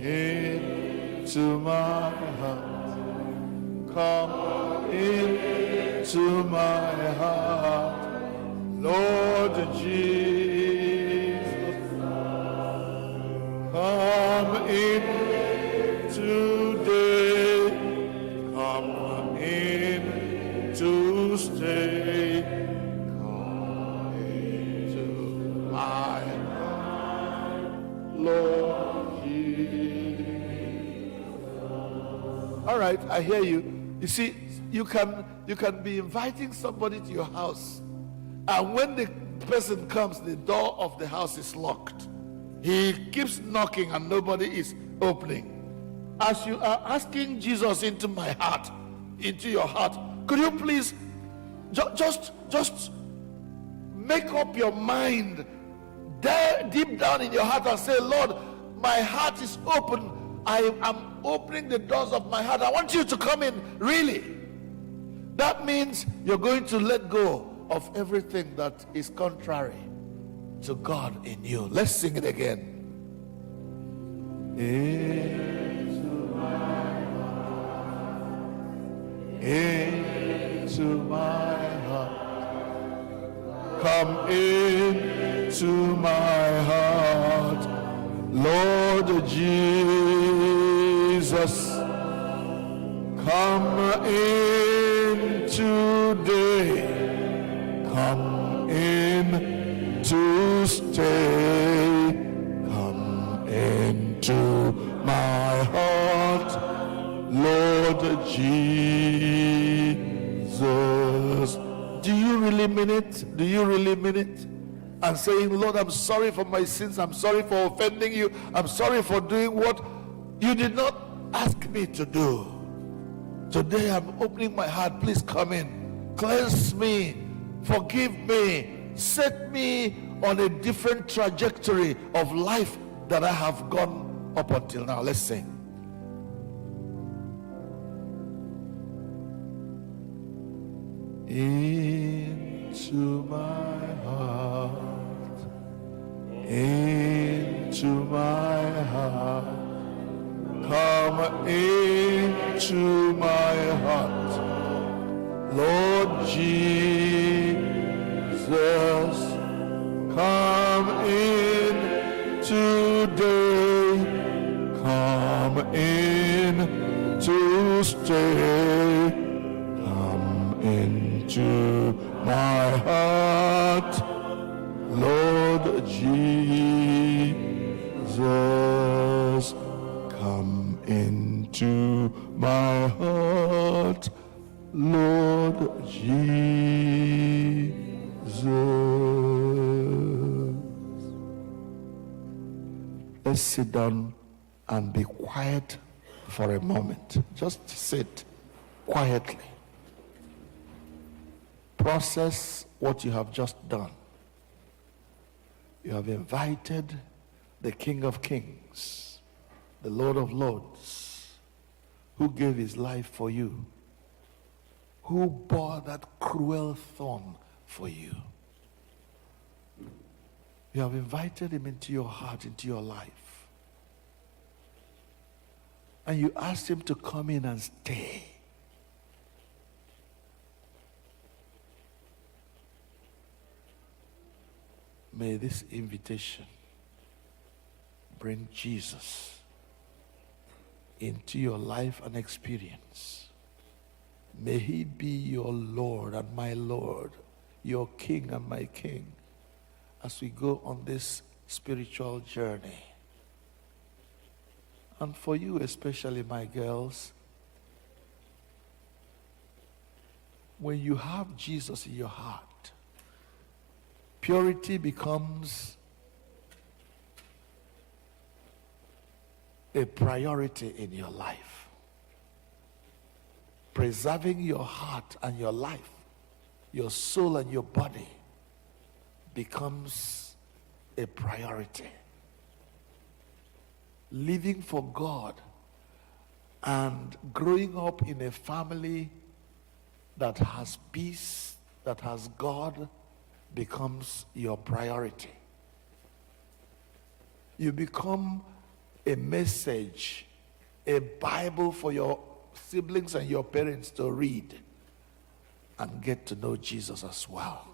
into my heart, come into my heart, Lord Jesus, come in today, come in to stay, come into my heart, Lord Jesus. All right, I hear you. You see, you can be inviting somebody to your house, and when the person comes, the door of the house is locked. He keeps knocking and nobody is opening. As you are asking Jesus into my heart, into your heart, could you please just make up your mind there deep down in your heart and say, Lord, My heart is open. I am opening the doors of my heart. I want you to come in, really. That means you're going to let go of everything that is contrary to God in you. Let's sing it again. Into my heart, come into my heart, Lord Jesus, come in today, come in to stay, come into my heart, Lord Jesus. Do you really mean it? Do you really mean it? And saying, Lord, I'm sorry for my sins. I'm sorry for offending you. I'm sorry for doing what you did not ask me to do. Today I'm opening my heart. Please come in. Cleanse me. Forgive me. Set me on a different trajectory of life that I have gone up until now. Let's sing. Into my heart, into my heart, come into my heart, Lord Jesus, come in today, come in to stay, come into my heart, Lord Jesus, come into my heart, Lord Jesus. Let's sit down and be quiet for a moment. Just sit quietly. Process what you have just done. You have invited the King of Kings, the Lord of Lords, who gave his life for you, who bore that cruel thorn for you. You have invited him into your heart, into your life. And you asked him to come in and stay. May this invitation bring Jesus into your life and experience. May he be your Lord and my Lord, your King and my King, as we go on this spiritual journey. And for you especially, my girls, when you have Jesus in your heart, purity becomes a priority in your life. Preserving your heart and your life, your soul and your body becomes a priority. Living for God and growing up in a family that has peace, that has God, becomes your priority. You become a message, a Bible for your siblings and your parents to read and get to know Jesus as well.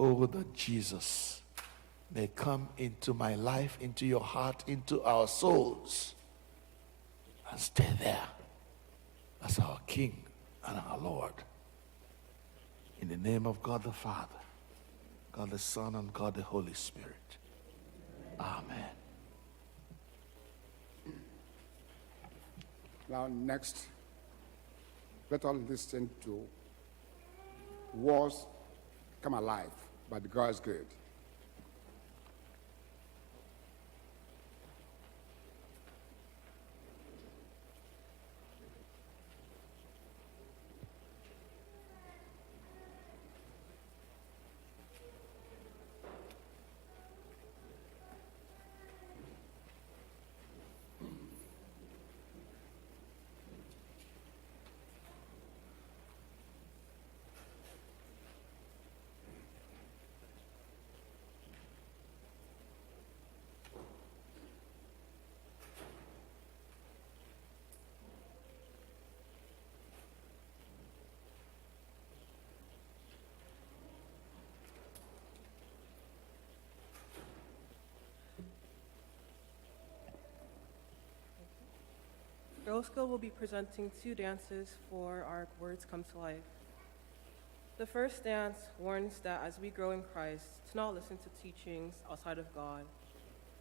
Oh, that Jesus may come into my life, into your heart, into our souls, and stay there as our King and our Lord. In the name of God the Father, God the Son, and God the Holy Spirit. Amen. Now next, let us listen to Words Come Alive by the God's Good. Roscoe will be presenting 2 dances for our Words Come to Life. The first dance warns that as we grow in Christ, to not listen to teachings outside of God,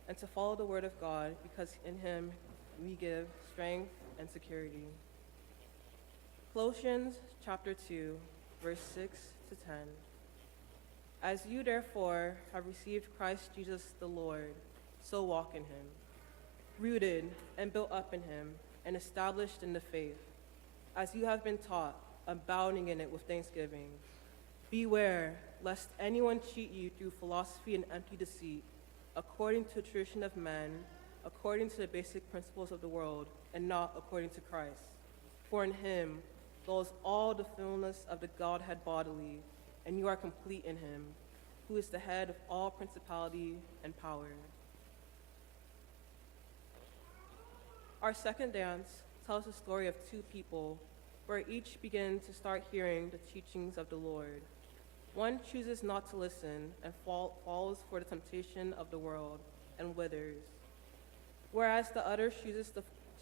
and to follow the Word of God, because in Him we give strength and security. Colossians chapter 2, verse 6 to 10. As you therefore have received Christ Jesus the Lord, so walk in Him, rooted and built up in Him, and established in the faith, as you have been taught, abounding in it with thanksgiving. Beware lest anyone cheat you through philosophy and empty deceit, according to the tradition of men, according to the basic principles of the world, and not according to Christ. For in Him dwells all the fullness of the Godhead bodily, and you are complete in Him, who is the head of all principality and power. Our second dance tells the story of 2 people, where each begins to start hearing the teachings of the Lord. One chooses not to listen and falls for the temptation of the world and withers, whereas the other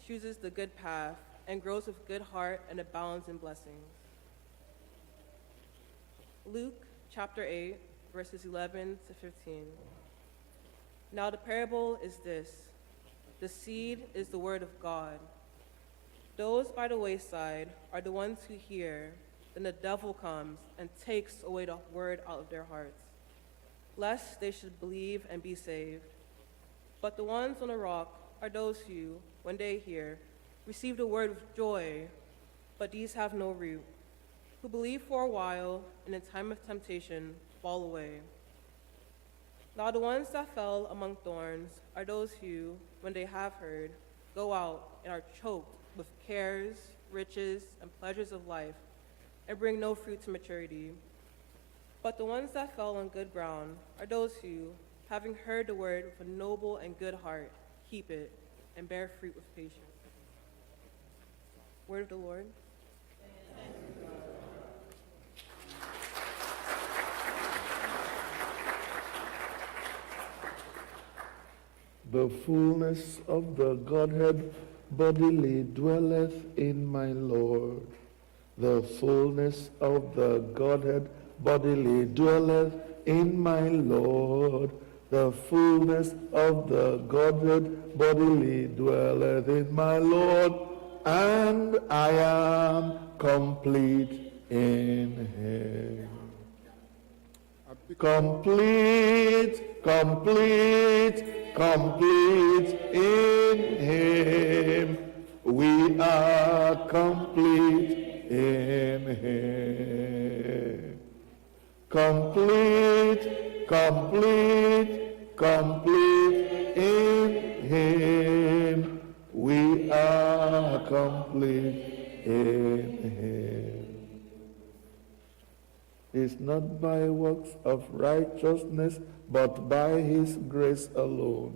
chooses the good path and grows with good heart and abounds in blessings. Luke chapter 8, verses 11 to 15. Now the parable is this: the seed is the word of God. Those by the wayside are the ones who hear, then the devil comes and takes away the word out of their hearts, lest they should believe and be saved. But the ones on the rock are those who, when they hear, receive the word with joy, but these have no root, who believe for a while, and in time of temptation fall away. Now the ones that fell among thorns are those who, when they have heard, go out and are choked with cares, riches, and pleasures of life, and bring no fruit to maturity. But the ones that fell on good ground are those who, having heard the word with a noble and good heart, keep it, and bear fruit with patience. Word of the Lord. The fullness of the Godhead bodily dwelleth in my Lord. The fullness of the Godhead bodily dwelleth in my Lord. The fullness of the Godhead bodily dwelleth in my Lord, and I am complete in Him. Complete, complete, complete in Him. We are complete in Him. Complete, complete, complete in Him. We are complete in Him. It's not by works of righteousness, but by His grace alone.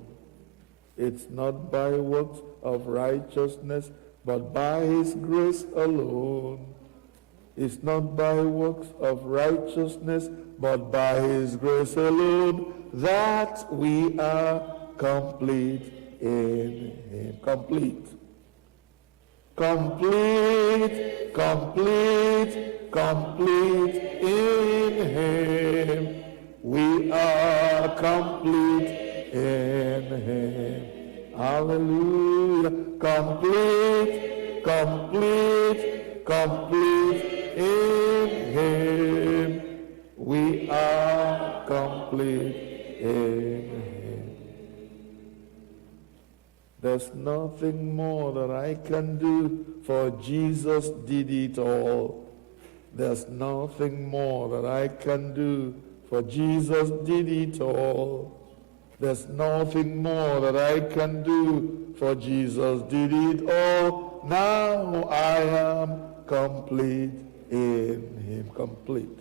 It's not by works of righteousness, but by His grace alone. It's not by works of righteousness, but by His grace alone, that we are complete in Him. Complete. Complete, complete, complete in Him. We are complete in Him. Hallelujah. Complete, complete, complete in Him. We are complete in Him. There's nothing more that I can do, for Jesus did it all. There's nothing more that I can do, for Jesus did it all. There's nothing more that I can do, for Jesus did it all. Now I am complete in Him. Complete.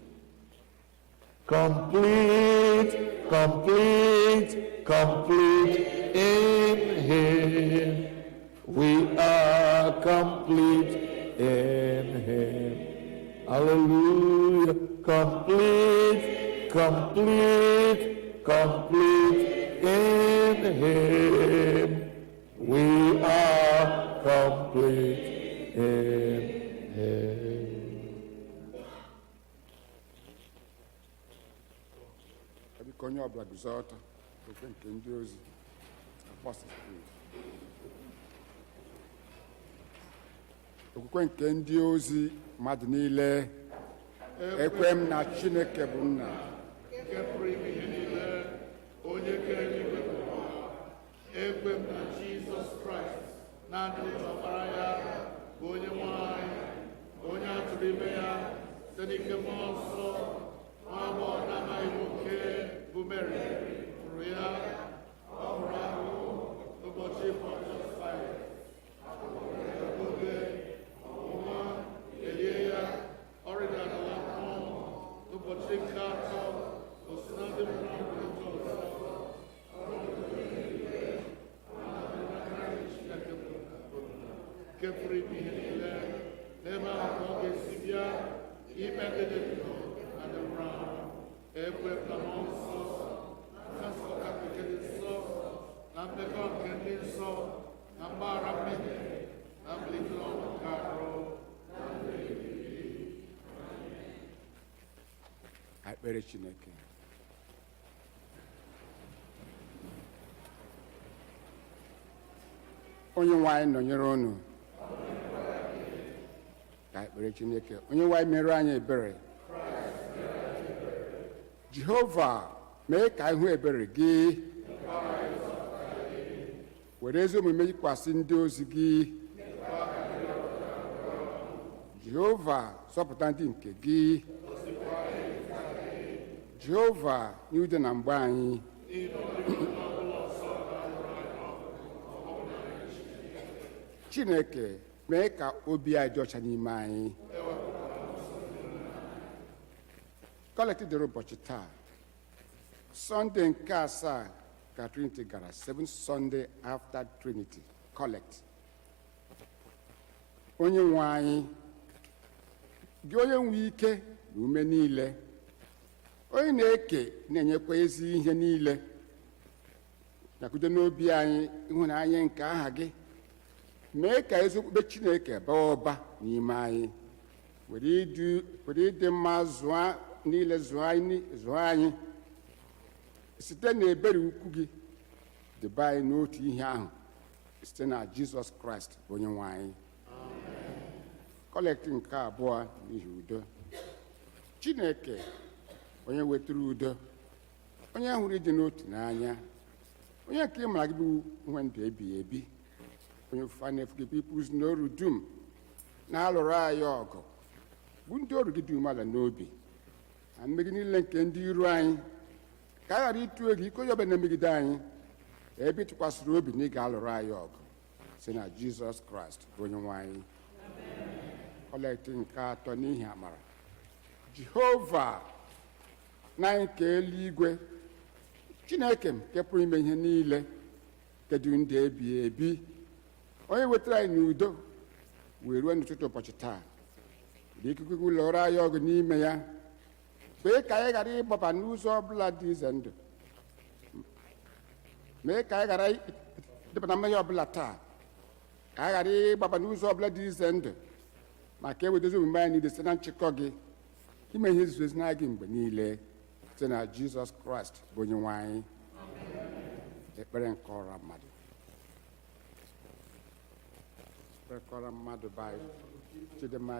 Complete, complete, complete in Him. We are complete in Him. Hallelujah. Complete, complete, complete in Him. We are complete in Him. Biko onye ọbụla guzo ọtọ. Okwe nke ndị ozi. Apostles' Creed. Okwukwe nke ndị ozi mmadụ niile. Ekwe m na Chineke bụ nna. Nke pụrụ ime ihe niile, onye kere eluigwe na ụwa. Ekwe m na Jizọs Kraịst, naanị otu ọkpara ya, bụ onye nwe anyị, onye a tụrụ ime ya site n'ike mmụọ nsọ, nwa agbọghọ na-amaghị nwoke bụ Meri, mụrụ ya, ọ hụrụ ahụhụ ụbọchị Pọntiọs Paịlet, oge ọnwụnwa, elie ya, ọ rịdara n'ala mmụọ, ụbọchị nke atọ, o si na ndị nwụrụ anwụ n'otu ọzọ, nke pụrụ ime ihe niile, n'ebe ahụ ka ọ ga-esi bịa ikpe ndị dị ndụ na ndị nwụrụ anwụ. Ekwe na mmụọ nsọ, na nsọpụta nke dị nsọ, na mmekọ nke ndị nsọ, na mgbaghara mmehie, na mbilite n'ọnwụ nke arụ. Ekpere Chineke. Onye nwe anyị nọnyere unu. Ka ekpere Chineke. Onye nwe anyị mere anyị ebere. Jehova, mee ka anyị hụ ebere gị. Were ezi omume yikwasị ndị ozi gị. Jehova, zọpụta ndị nke gị. Jehova, nye udo na mgbe anyị. Chineke, mee ka obi anyị dị ọcha n'ime anyị. Kolekt dịrị ụbọchị taa, Sọnde nke asaa ka Trinity gara, 7th Sunday after Trinity, Kolekt. Onye nwe anyị, gị onye nwe ike na ume niile, onye na-eke na-enyekwa ezi ihe niile, nakwudo n'obi anyị ịhụnanya nke aha gị, mee ka ezi okpukpe Chineke baa ụba n'ime anyị, were ịdị mma zụọ anyị site na ebere ukwu gị, debe anyị n'otu ihe ahụ site na Jizọs Kraịst bụ onye nwe anyị. Kolekt nke abụọ n'ihi udo. Chineke, onye wetara udo, onye hụrụ ịdị n'otu n'anya, onye nke ịmara gị bụ nwe ndụ ebighị ebi, onye ofufe na-efu gị pipụz n'oru dum na-alụrụ anyị ọgụ, bụ ndị ọrụ gị dị umeala n'obi na mmegide niile nke ndị iro anyị, ka a ghara ịtụ egwu ike onye ọbụla na-emegide anyị, ebe ị tụkwasịrị obi na ị ga-alụrụ anyị ọgụ site na Jizọs Kraịst bụ onye nwe anyị. Kolekt nke atọ n'ihi amara. Jehova, na nke eluigwe, Chineke nke pụrụ ime ihe niile, nke dị ndụ ebighị ebi, onye wetara anyị n'udo wee ruo n'ụtụtụ ụbọchị taa, dị ikuku gị lụrụ anyị ọgụ n'ime ya, kpee ka anyị ghara ịgbaba n'ụzọ ọbụla dị ize ndụ, mee ka anyị ghara ịdịba na mmehie ọbụla taa, ka anyị ghara ịgbaba n'ụzọ ọbụla dị ize ndụ, maka ewedozi omume anyị niile site na nchịkọ gị, ime ihe zuru ezu n'anya gị mgbe niile site na Jizọs Kraịst bụ onye nwe anyị. Ekpere nke ọra mmadụ. Ekpere nke ọra mmadụ by Chidimma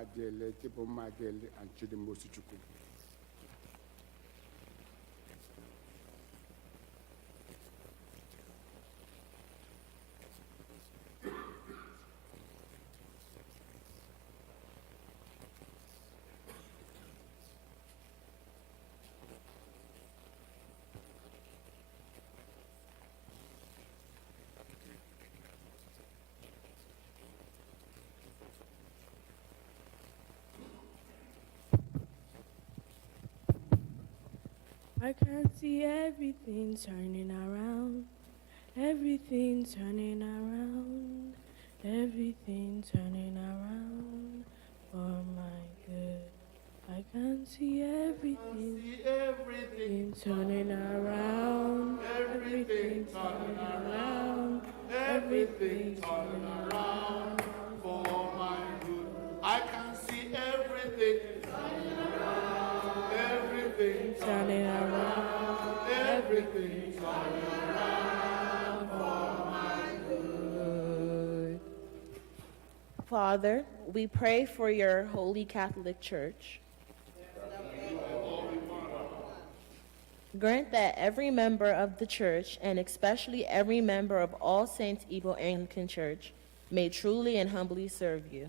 Adiele, Chibụmma Adiele, and Chidimma Chukwu. I can see everything turning around, everything turning around, everything turning around for my good. I can see everything turning around, everything turning around, everything turning around for my good. I can see everything turning around, everything turning around, everything turning around for my good. Father, we pray for your Holy Catholic Church. Grant that every member of the Church, and especially every member of All Saints Igbo Anglican Church, may truly and humbly serve you.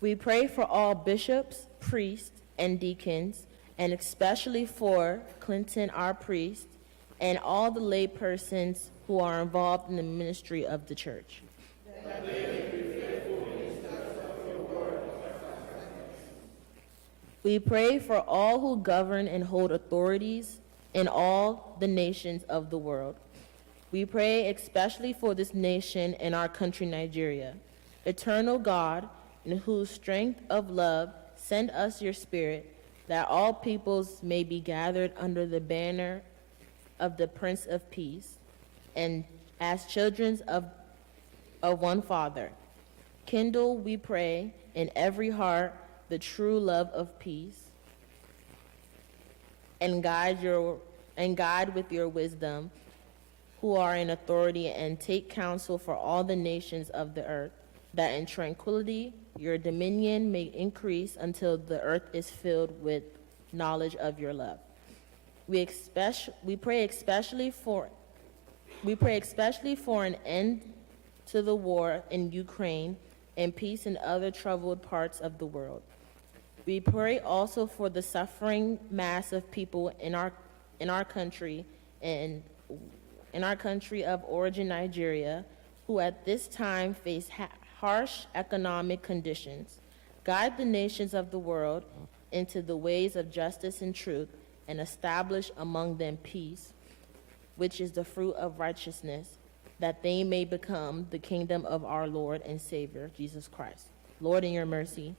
We pray for all bishops, priests, and deacons, and especially for Clinton, our priest, and all the lay persons who are involved in the ministry of the Church. We pray for all who govern and hold authorities in all the nations of the world. We pray especially for this nation and our country, Nigeria. Eternal God, in whose strength of love, send us your Spirit, that all peoples may be gathered under the banner of the Prince of Peace, and as children of one Father. Kindle, we pray, in every heart the true love of peace, and guide with your wisdom who are in authority, and take counsel for all the nations of the earth, that in tranquility your dominion may increase until the earth is filled with knowledge of your love. We pray especially for an end to the war in Ukraine and peace in other troubled parts of the world. We pray also for the suffering mass of people in our country and in our country of origin, Nigeria, who at this time face harsh economic conditions. Guide the nations of the world into the ways of justice and truth, and establish among them peace, which is the fruit of righteousness, that they may become the kingdom of our Lord and Savior, Jesus Christ. Lord, in your mercy.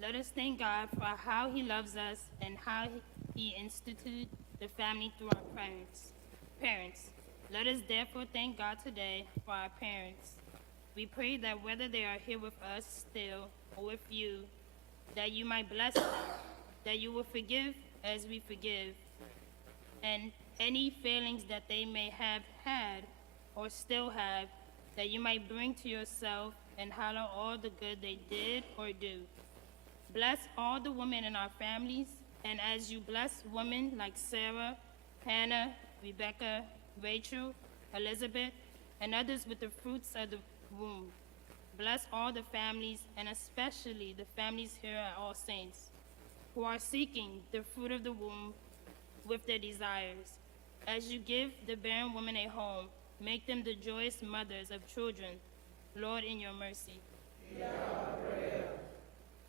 Let us thank God for how he loves us and how he instituted the family through our parents. Let us therefore thank God today for our parents. We pray that whether they are here with us still or with you, that you might bless them, that you will forgive as we forgive, and any failings that they may have had or still have, that you might bring to yourself and hallow all the good they did or do. Bless all the women in our families, and as you bless women like Sarah, Hannah, Rebecca, Rachel, Elizabeth, and others with the fruits of the womb, bless all the families, and especially the families here at All Saints, who are seeking the fruit of the womb with their desires. As you give the barren woman a home, make them the joyous mothers of children. Lord, in your mercy.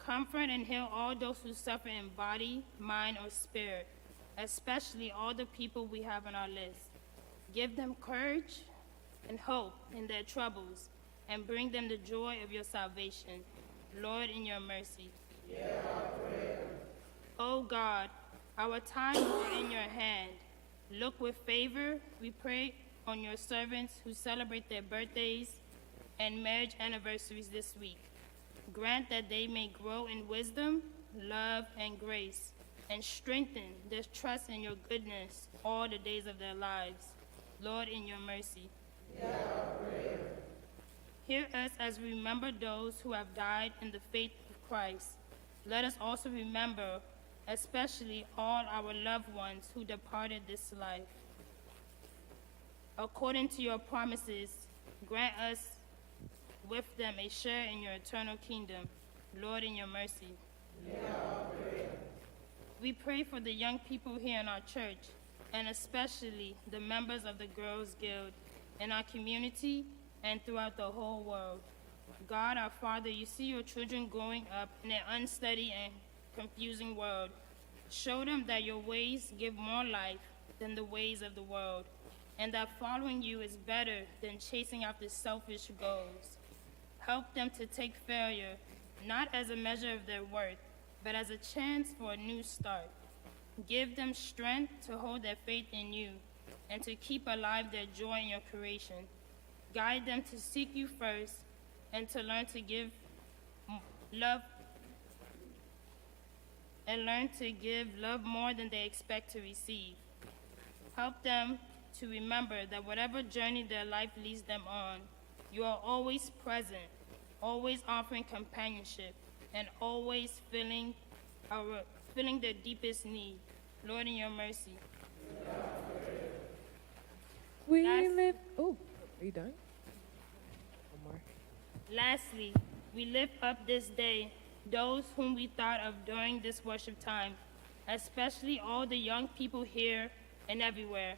Comfort and heal all those who suffer in body, mind, or spirit, especially all the people we have on our list. Give them courage and hope in their troubles, and bring them the joy of your salvation. Lord, in your mercy. O God, our times are in your hand. Look with favor, we pray, on your servants who celebrate their birthdays and marriage anniversaries this week. Grant that they may grow in wisdom, love, and grace, and strengthen their trust in your goodness all the days of their lives. Lord, in your mercy. Hear us as we remember those who have died in the faith of Christ. Let us also remember, especially all our loved ones who departed this life. According to your promises, grant us with them a share in your eternal kingdom. Lord, in your mercy. We pray for the young people here in our church, and especially the members of the Girls Guild in our community and throughout the whole world. God, our Father, you see your children growing up in an unsteady and confusing world. Show them that your ways give more life than the ways of the world, and that following you is better than chasing after selfish goals. Help them to take failure not as a measure of their worth, but as a chance for a new start. Give them strength to hold their faith in you and to keep alive their joy in your creation. Guide them to seek you first and to learn to give love more than they expect to receive. Help them to remember that whatever journey their life leads them on, you are always present, always offering companionship, and always filling their deepest need. Lord, in your mercy. We live. Oh, are you done? One more. Lastly, we lift up this day those whom we thought of during this worship time, especially all the young people here and everywhere.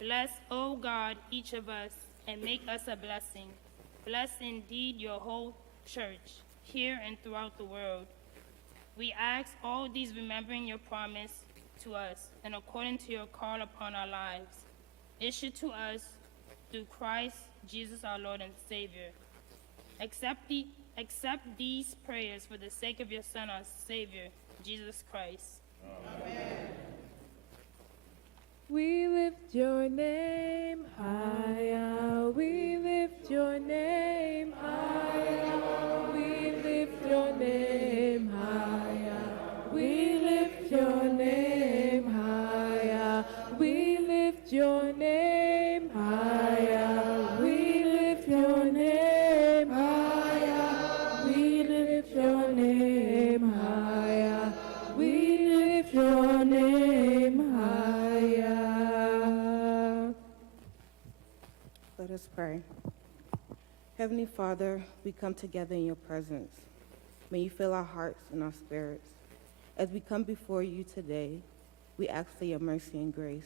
Bless, O God, each of us, and make us a blessing. Bless indeed your whole church, here and throughout the world. We ask all these remembering your promise to us and according to your call upon our lives, issued to us through Christ Jesus our Lord and Savior. Accept these prayers for the sake of your Son, our Savior, Jesus Christ. Amen. We lift your name higher. We lift your name higher. We lift your name higher. We lift your name higher. We lift your name higher. We lift your name higher. We lift your name higher. We lift your name higher. Let us pray. Heavenly Father, we come together in your presence. May you fill our hearts and our spirits. As we come before you today, we ask for your mercy and grace.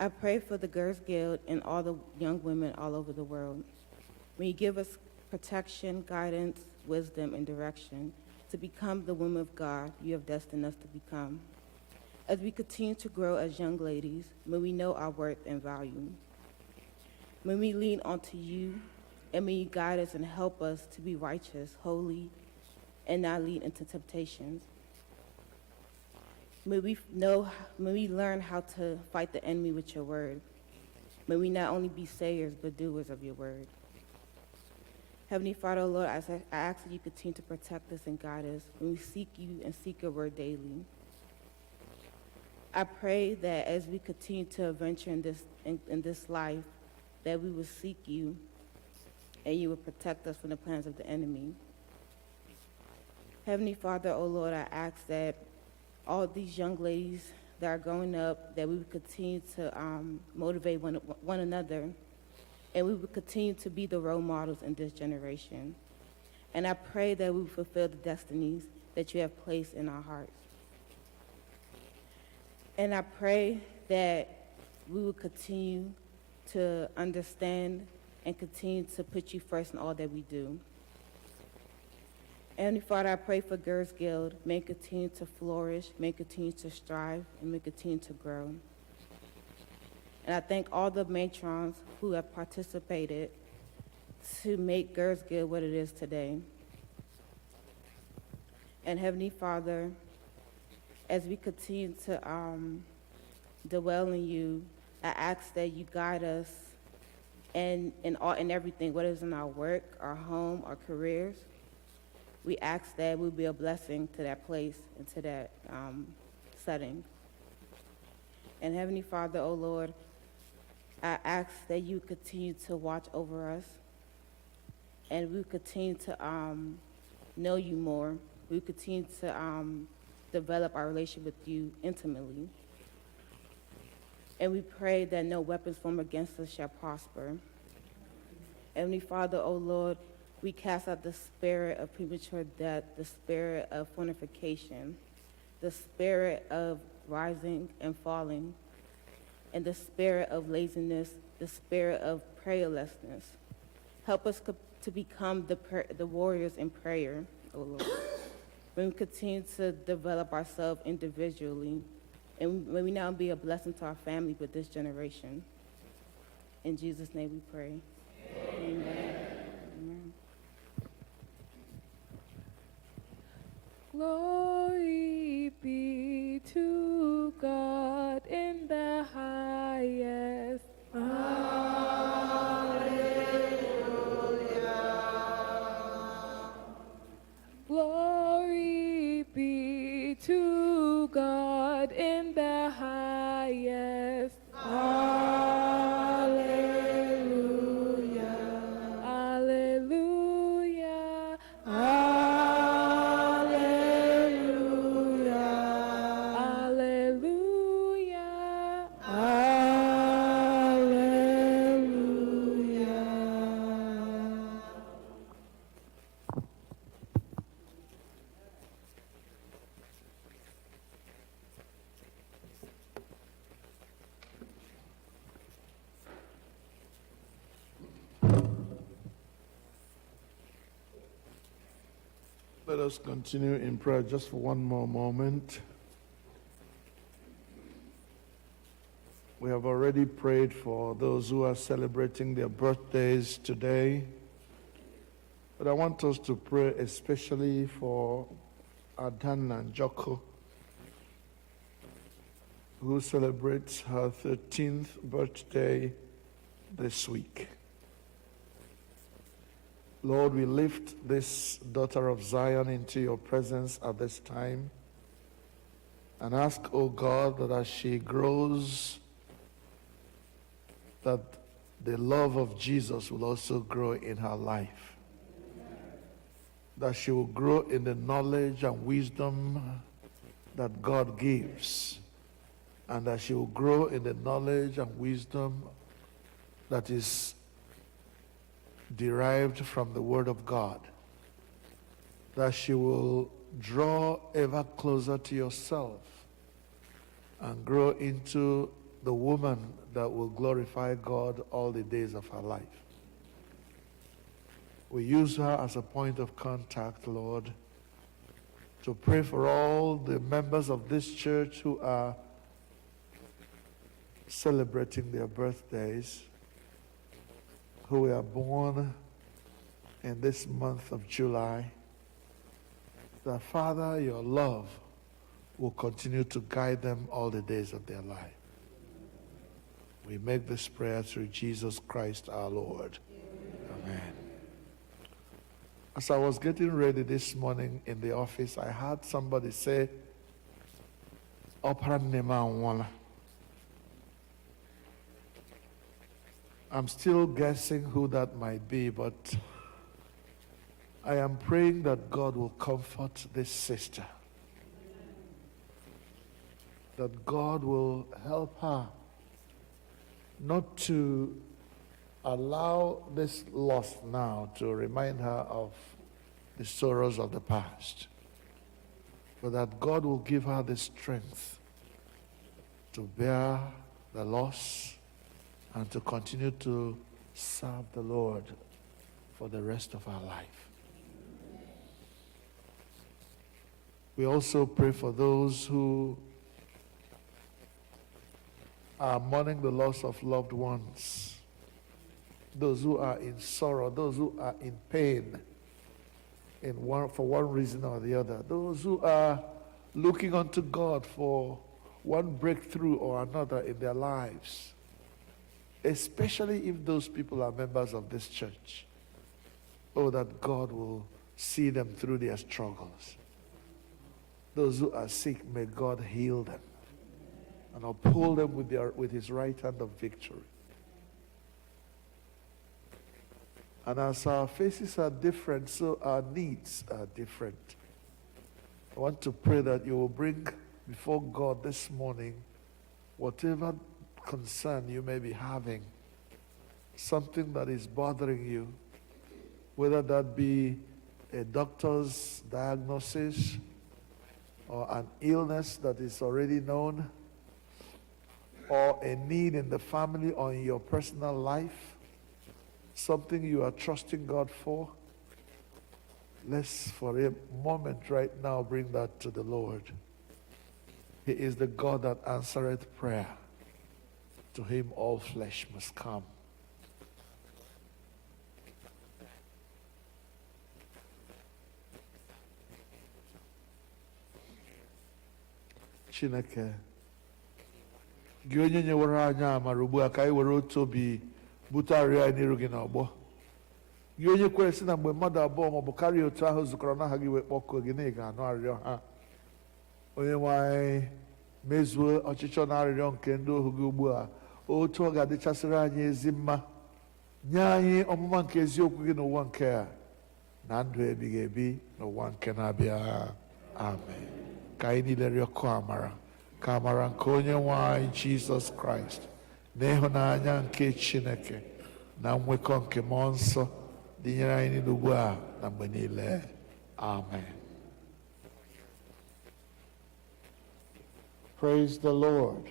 I pray for the Girls Guild and all the young women all over the world. May you give us protection, guidance, wisdom, and direction to become the women of God you have destined us to become. As we continue to grow as young ladies, may we know our worth and value. May we lean onto you, and may you guide us and help us to be righteous, holy, and not lead into temptations. May we learn how to fight the enemy with your word. May we not only be sayers, but doers of your word. Heavenly Father, oh Lord, I ask that you continue to protect us and guide us when we seek you and seek your word daily. I pray that as we continue to adventure in this life, that we will seek you and you will protect us from the plans of the enemy. Heavenly Father, oh Lord, I ask that all these young ladies that are growing up, that we would continue to motivate one another, and we would continue to be the role models in this generation. And I pray that we will fulfill the destinies that you have placed in our hearts. And I pray that we will continue to understand and continue to put you first in all that we do. Heavenly Father, I pray for Girls Guild. May it continue to flourish, may it continue to strive, and may it continue to grow. And I thank all the matrons who have participated to make Girls Guild what it is today. And Heavenly Father, as we continue to dwell in you, I ask that you guide us in everything, whether it's in our work, our home, our careers. We ask that we'll be a blessing to that place and to that setting. And Heavenly Father, oh Lord, I ask that you continue to watch over us, and we continue to know you more. We continue to develop our relationship with you intimately. And we pray that no weapons formed against us shall prosper. Heavenly Father, oh Lord, we cast out the spirit of premature death, the spirit of fornication, the spirit of rising and falling, and the spirit of laziness, the spirit of prayerlessness. Help us to become the warriors in prayer, oh Lord. When we continue to develop ourselves individually, and may we now be a blessing to our family with this generation. In Jesus' name we pray. Amen. Amen. Glory be to God in the highest. Glory be to God in the highest. Alleluia. Alleluia. Alleluia. Alleluia. Alleluia. Let us continue in prayer just for one more moment. We have already prayed for those who are celebrating their birthdays today. But I want us to pray especially for Adanna Njoko, who celebrates her 13th birthday this week. Lord, we lift this daughter of Zion into your presence at this time and ask, O God, that as she grows, that the love of Jesus will also grow in her life. That she will grow in the knowledge and wisdom that God gives. And that she will grow in the knowledge and wisdom that is derived from the Word of God. That she will draw ever closer to yourself and grow into the woman that will glorify God all the days of her life. We use her as a point of contact, Lord, to pray for all the members of this church who are celebrating their birthdays, who were born in this month of July, that Father, your love will continue to guide them all the days of their life. We make this prayer through Jesus Christ our Lord. Amen. As I was getting ready this morning in the office, I heard somebody say, "Opera nema nwala." I'm still guessing who that might be, but I am praying that God will comfort this sister. That God will help her not to allow this loss now to remind her of the sorrows of the past, but that God will give her the strength to bear the loss and to continue to serve the Lord for the rest of our life. We also pray for those who are mourning the loss of loved ones, those who are in sorrow, those who are in pain for one reason or the other, those who are looking unto God for one breakthrough or another in their lives, especially if those people are members of this church. Oh, that God will see them through their struggles. Those who are sick, may God heal them and uphold them with his right hand of victory. And as our faces are different, so our needs are different. I want to pray that you will bring before God this morning whatever concern you may be having, something that is bothering you, whether that be a doctor's diagnosis or an illness that is already known, or a need in the family or in your personal life, something you are trusting God for. Let's for a moment right now bring that to the Lord. He is the God that answereth prayer. To him all flesh must come. Chineke gị onye nyewere anyị amara ugbu a ka anyị were otu obi bute arịrịọ anyị n'iru gị n'ọgbọ gị onye kwere sị na mgbe mmadụ abụọ maọbụ karịa otu ahụ zukọrọ n'aha gị wee kpọkuo gị na ị ga-anụ arịrịọ ha Onye-nwe anyị mezuo ọchịchọ na arịrịọ nke ndị ohu gị ugbu a otu ọ ga-adịchasịrị anyị ezi mma nye anyị ọmụma nke eziokwu gị n'ụwa nke a na ndụ ebighị ebi n'ụwa nke na-abịa amen ka anyị niile rịọkọ amara ka amara nke Onye-nwe anyị Jizọs Kraịst na ịhụnanya nke Chineke na nwekọ nke mmụọ nsọ dịnyere anyị niile ugbu a na mgbe niile amen. Praise the Lord.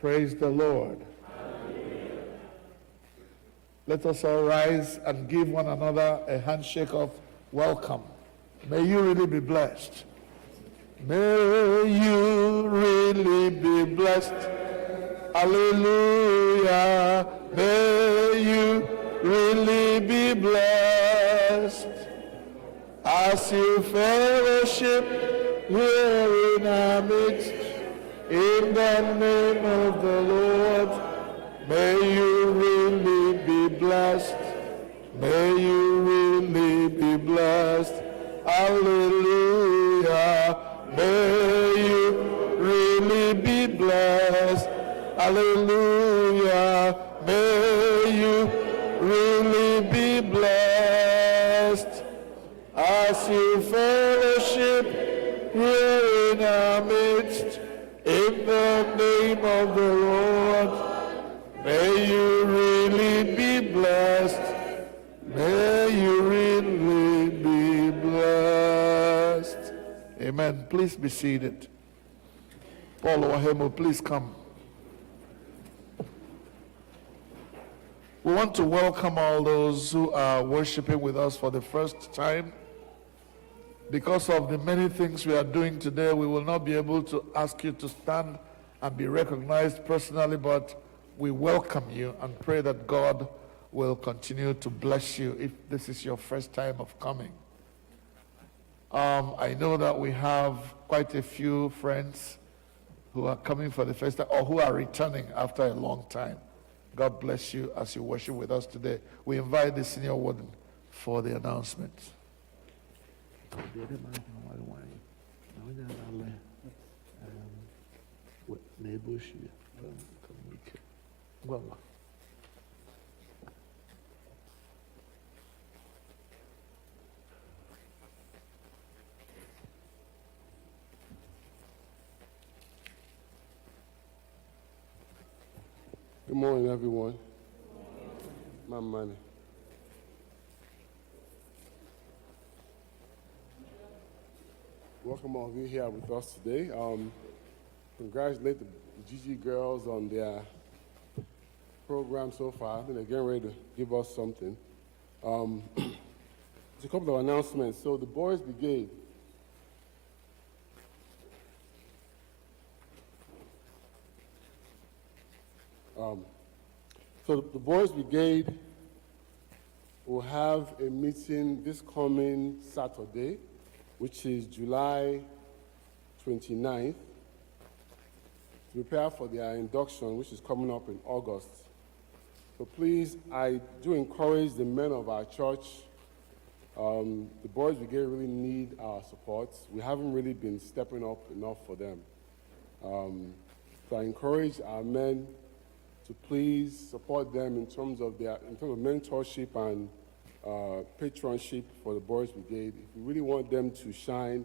Praise the Lord. Let us all rise and give one another a handshake of welcome. May you really be blessed. May you really be blessed. Hallelujah. May you really be blessed as you fellowship here in our midst. In the name of the Lord, may you really be blessed. May you really be blessed. Hallelujah. May you really be blessed. Hallelujah. May you really be blessed as you fellowship here in our midst. In the name of the Lord, may you really be blessed. May you really be blessed. Amen. Please be seated. Paul Wahemo, please come. We want to welcome all those who are worshiping with us for the first time. Because of the many things we are doing today, we will not be able to ask you to stand and be recognized personally, but we welcome you and pray that God will continue to bless you if this is your first time of coming. I know that we have quite a few friends who are coming for the first time or who are returning after a long time. God bless you as you worship with us today. We invite the senior warden for the announcements. Good morning, everyone. My money. Welcome all of you here with us today. Congratulate the GG girls on their program so far. I think they're getting ready to give us something. There's a couple of announcements. So the Boys Brigade. So the Boys Brigade will have a meeting this coming Saturday, which is July 29th, to prepare for their induction, which is coming up in August. So please, I do encourage the men of our church. The Boys Brigade really need our support. We haven't really been stepping up enough for them. So I encourage our men to please support them in terms of mentorship and patronship for the Boys Brigade. If we really want them to shine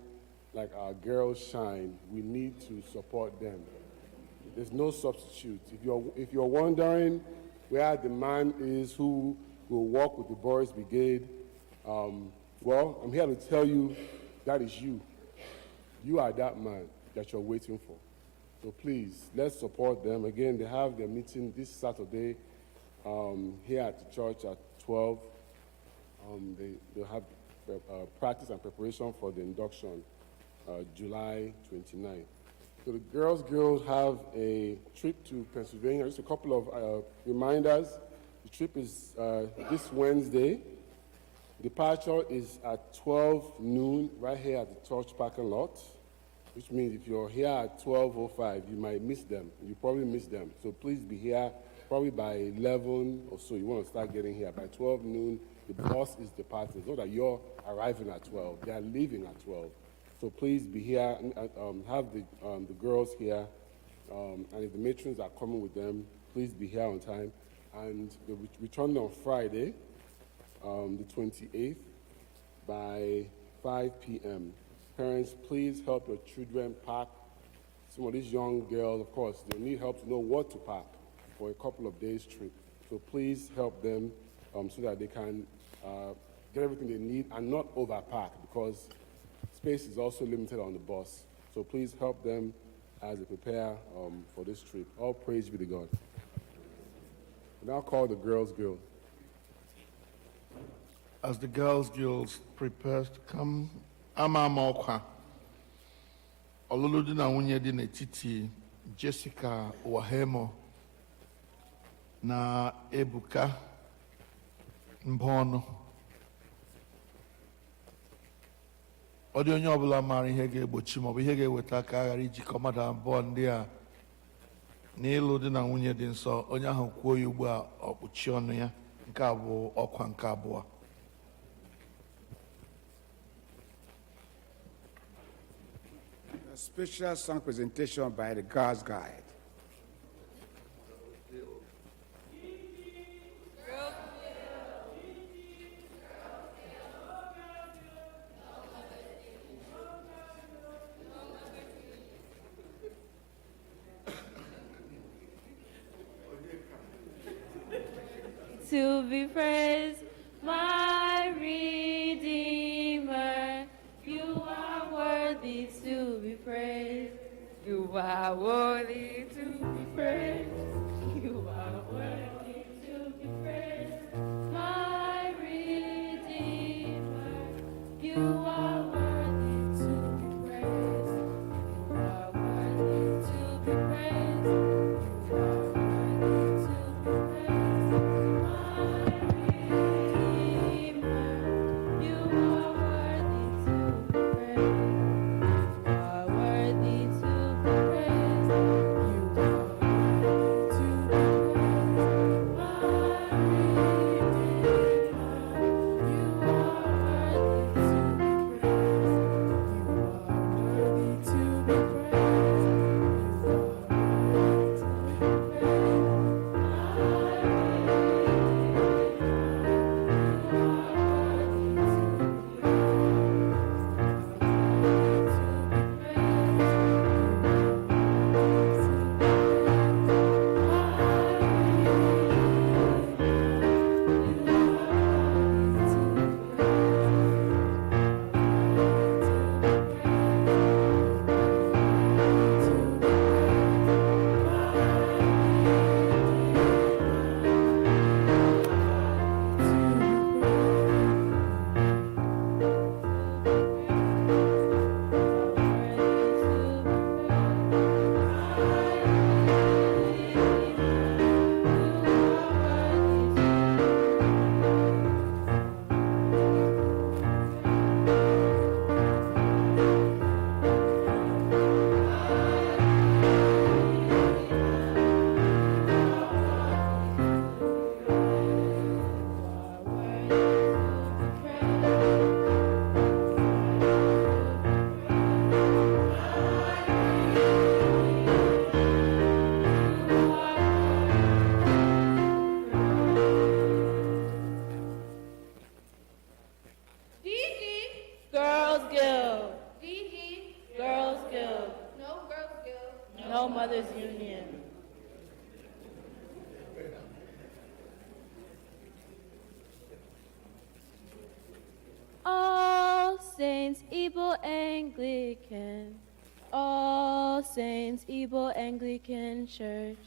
like our girls shine, we need to support them. There's no substitute. If you're wondering where the man is who will walk with the Boys Brigade, well, I'm here to tell you that is you. You are that man that you're waiting for. So please, let's support them. Again, they have their meeting this Saturday here at the church at 12. They'll have practice and preparation for the induction July 29th. So the girls have a trip to Pennsylvania. Just a couple of reminders. The trip is this Wednesday. Departure is at 12 noon right here at the church parking lot, which means if you're here at 12:05, you might miss them. You probably miss them. So please be here probably by 11 or so. You want to start getting here. By 12 noon, the bus is departing. It's not that you're arriving at 12. They are leaving at 12. So please be here and have the girls here. And if the matrons are coming with them, please be here on time. And they'll be returning on Friday, the 28th, by 5 p.m. Parents, please help your children park. Some of these young girls, of course, they need help to know what to park for a couple of days trip. So please help them so that they can get everything they need and not overpark, because space is also limited on the bus. So please help them as they prepare for this trip. All praise be to God. We now call the girls' guild. As the girls' guild prepares to come, Ama Okwa, ọlụlụ di na nwunye dị n'etiti Jessica Wahemo na Ebuka Mbonu. Ọ dị onye ọbụla maara ihe ga-egbochi maọbụ ihe ga-eweta ka a ghara ijikọ mmadụ abụọ ndị a n'ịlụ di na nwunye dị nsọ, onye ahụ kwuo ya ugbu a ọ kpuchie ọnụ ya. Nke a bụ ọkwa nke abụọ. A special song presentation by the Girls Guide. To be praised, my Redeemer, you are worthy to be praised. You are worthy to be praised. You are worthy to be praised, my Redeemer. You are worthy to be praised. You are worthy to be praised. You are worthy to be praised, my Redeemer. You are worthy to be praised. You are worthy to be praised. You are Mothers Union. All Saints Igbo Anglican, All Saints Igbo Anglican Church.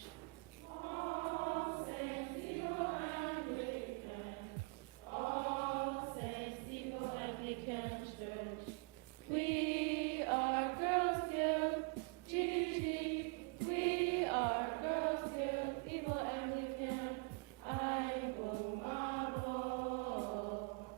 All Saints Igbo Anglican, All Saints Igbo Anglican Church. We are Girls Guild, Iche-Iche. We are Girls Guild, Igbo Anglican. I will marvel.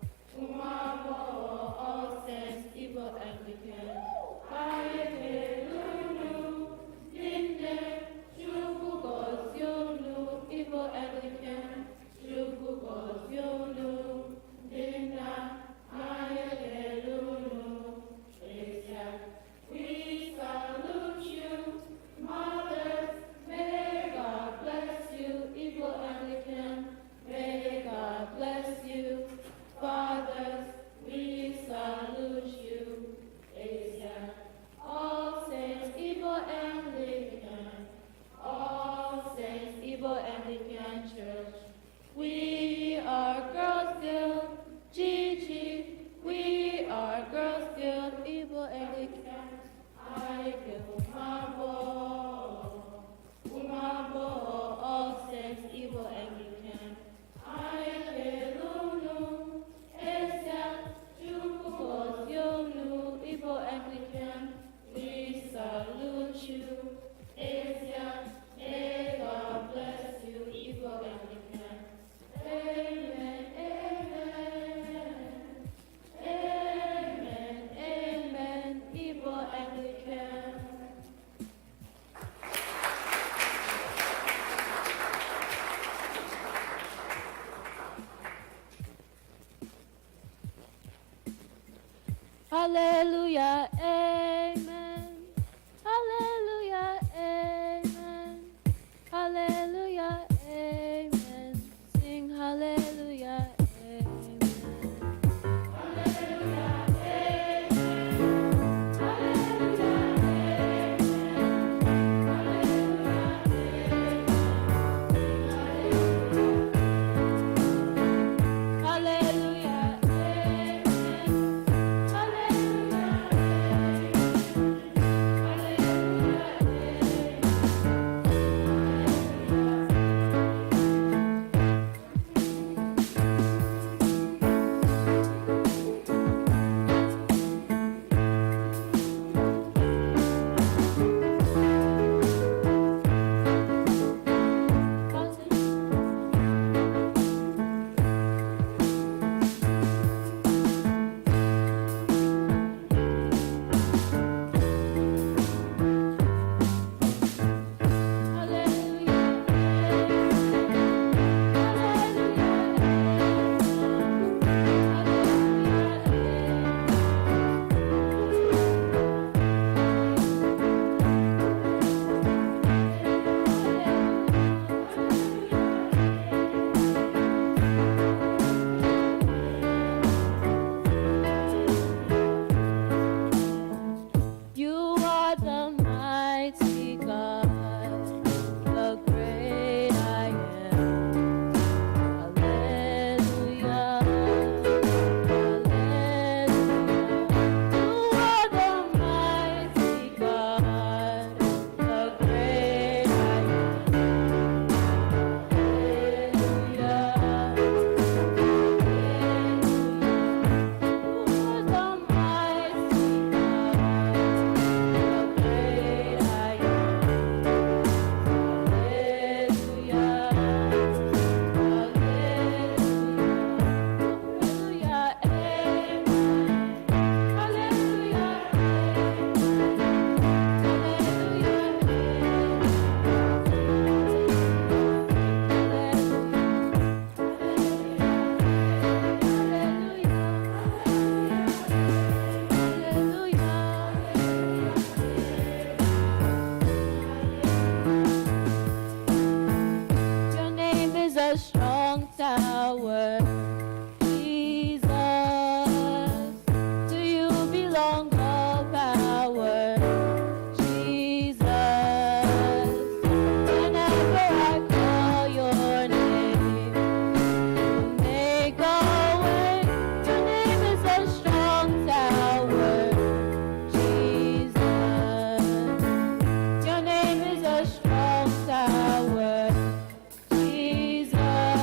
Hallelujah, amen. Hallelujah, amen. Hallelujah, amen. Sing hallelujah, amen. Hallelujah, amen. Hallelujah, amen. Hallelujah, hallelujah, amen. You are the mighty God, the great I am. Hallelujah, hallelujah. You are the mighty God, the great I am. Hallelujah, hallelujah. You are the mighty God. Your name is a strong tower, Jesus. To you belong all power, Jesus. Whenever I call your name, you make a way. Your name is a strong tower, Jesus. Your name is a strong tower, Jesus.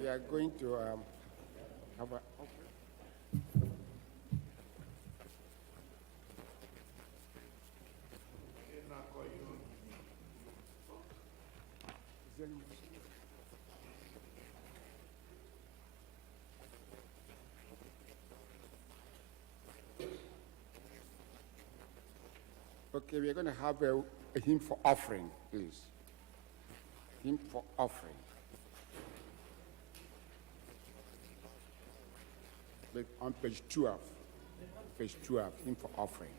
We are going to have a... Okay, we are going to have a hymn for offering, please. Hymn for offering. But on page 12. Page 12, hymn for offering.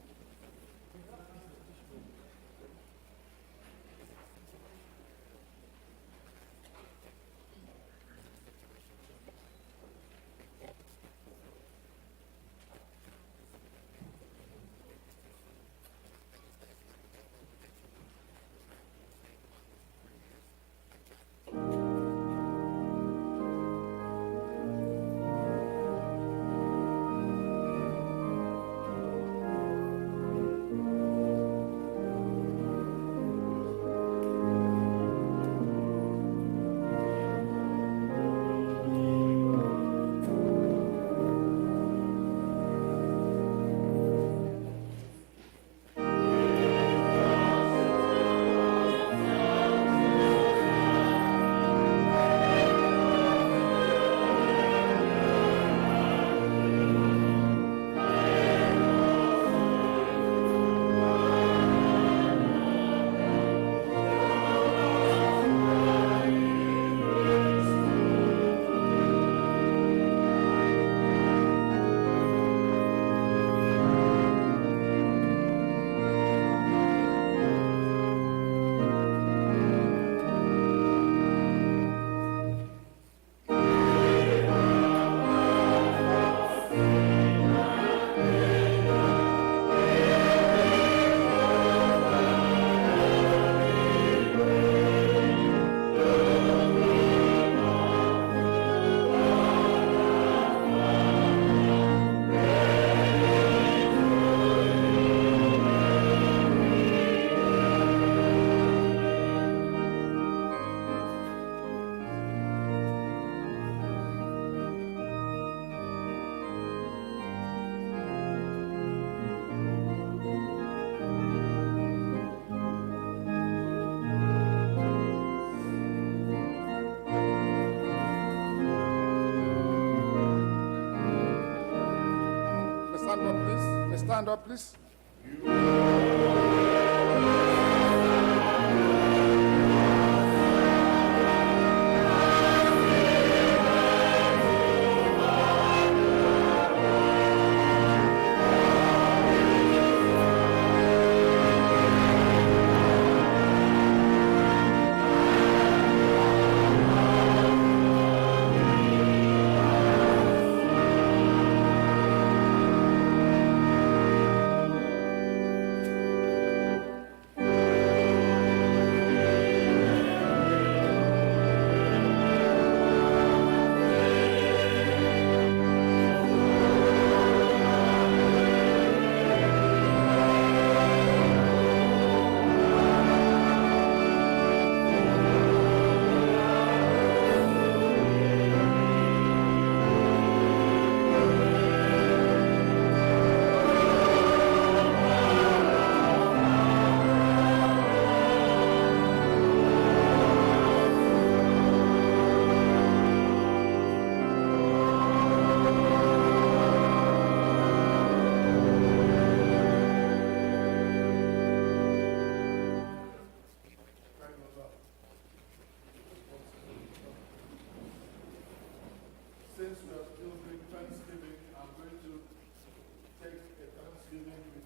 Stand up, please. Stand up, please.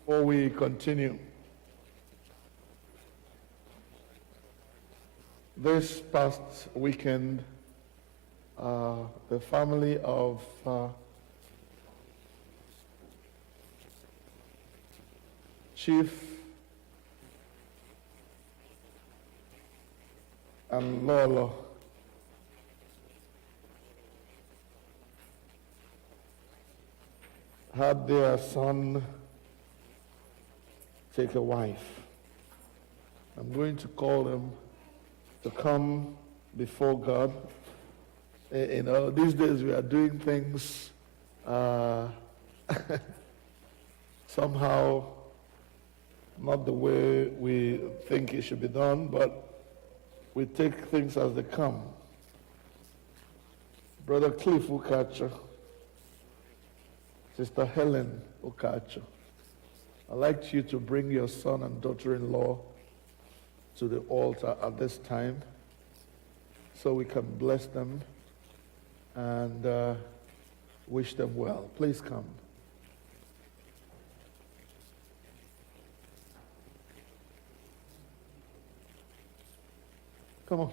Before we continue, this past weekend, the family of Chief and Lolo had their son take a wife. I'm going to call them to come before God These days we are doing things somehow not the way we think it should be done, but we take things as they come. Brother Cliff Ukacho, Sister Helen Ukacho, I'd like you to bring your son and daughter-in-law to the altar at this time so we can bless them and wish them well. Please come. Come on.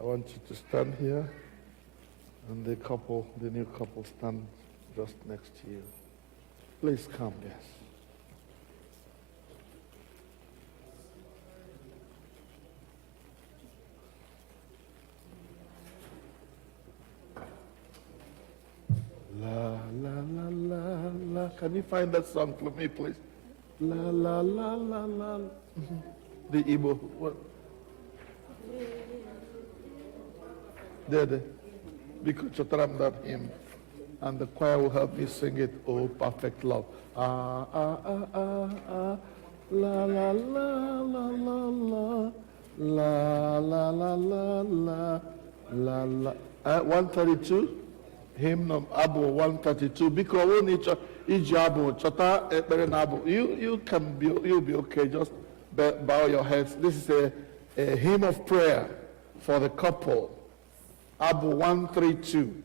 I want you to stand here, and the new couple, stand just next to you. Please come, yes. La, la, la, la, la. Can you find that song for me, please? La, la, la, la, la. The Igbo. What? There. Because Chotaram that hymn. And the choir will help me sing it, Oh, Perfect Love. Ah, ah, ah, ah, ah. La, la, la, la, la, la. La, la, la, la, la. La, la. 132? Hymn of Abu 132. Because we need Iji Abu, Chota, Ekpere na Abu. You'll be okay. Just bow your heads. This is a hymn of prayer for the couple. Abu 132.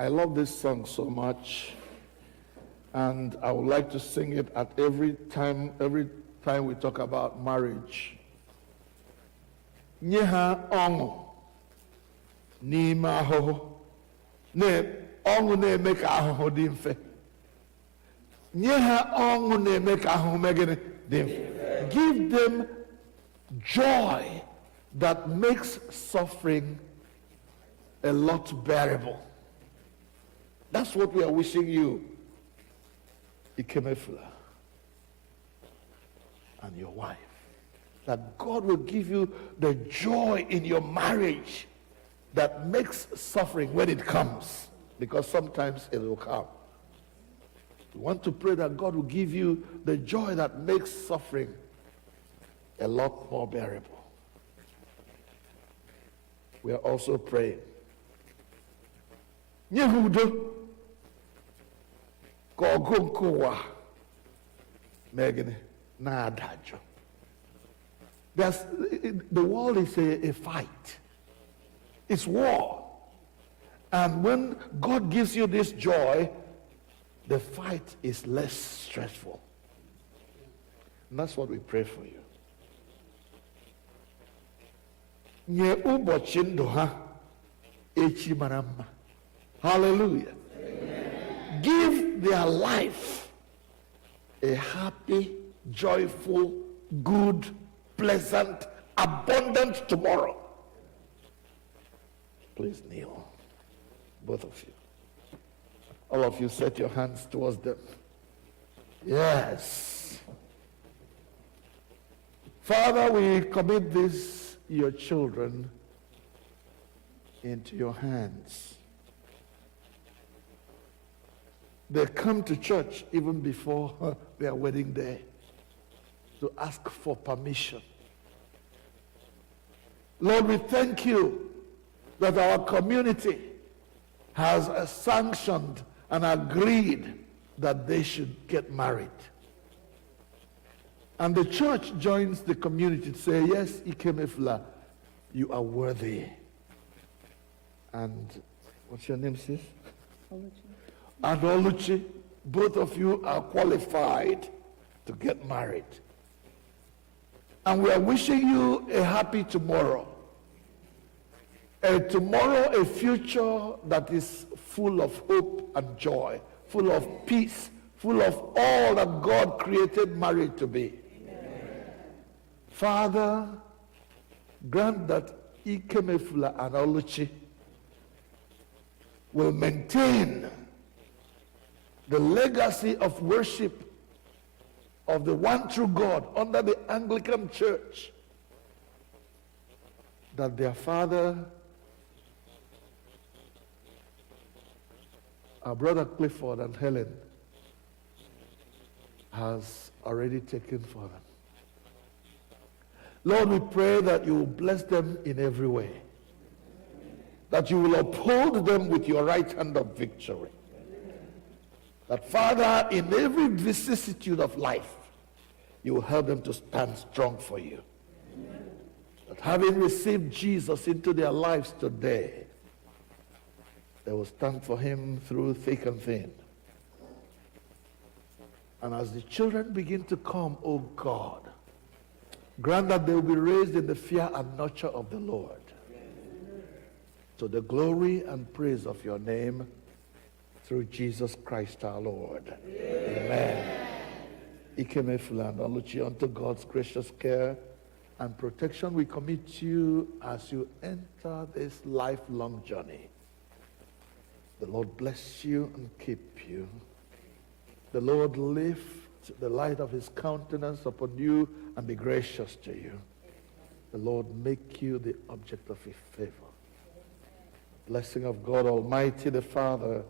I love this song so much, and I would like to sing it at every time we talk about marriage. Nye ha ọṅụ n'ime ahụhụ, ọṅụ na-eme ka ahụhụ dị mfe. Nye ha ọṅụ na-eme ka ahụhụ mee gịnị dị mfe. Give them joy that makes suffering a lot bearable. That's what we are wishing you, Ikemefula, and your wife. that God will give you the joy in your marriage that makes suffering when it comes, because sometimes it will come. We want to pray that God will give you the joy that makes suffering a lot more bearable. We are also praying. Nye udo ka ọgụ nke ụwa mee gịnị na-adajụ. The world is a fight. It's war. And when God gives you this joy, the fight is less stressful. And that's what we pray for you. Nye ụbọchị ndụ ha echi mara mma. Hallelujah. Amen. Give their life a happy, joyful, good, pleasant, abundant tomorrow. Please kneel, both of you. All of you set your hands towards them. Yes. Father, we commit this, your children, into your hands. They come to church even before their wedding day to ask for permission. Lord, we thank you that our community has sanctioned and agreed that they should get married. And the church joins the community to say, yes, Ikemefula, you are worthy. And what's your name, sis? And Oluchi, both of you are qualified to get married. And we are wishing you a happy tomorrow. A future that is full of hope and joy, full of peace, full of all that God created marriage to be. Amen. Father, grant that Ikemefula and Oluchi will maintain the legacy of worship of the one true God under the Anglican Church that their father, our brother Clifford and Helen, has already taken for them. Lord, we pray that you will bless them in every way, that you will uphold them with your right hand of victory. That, Father, in every vicissitude of life, you will help them to stand strong for you. Amen. That having received Jesus into their lives today, they will stand for him through thick and thin. And as the children begin to come, oh God, grant that they will be raised in the fear and nurture of the Lord, to the glory and praise of your name, through Jesus Christ our Lord. Amen. Ikemefula and Oluchi, unto God's gracious care and protection we commit you as you enter this lifelong journey. The Lord bless you and keep you. The Lord lift the light of his countenance upon you and be gracious to you. The Lord make you the object of his favor. Blessing of God Almighty, the Father,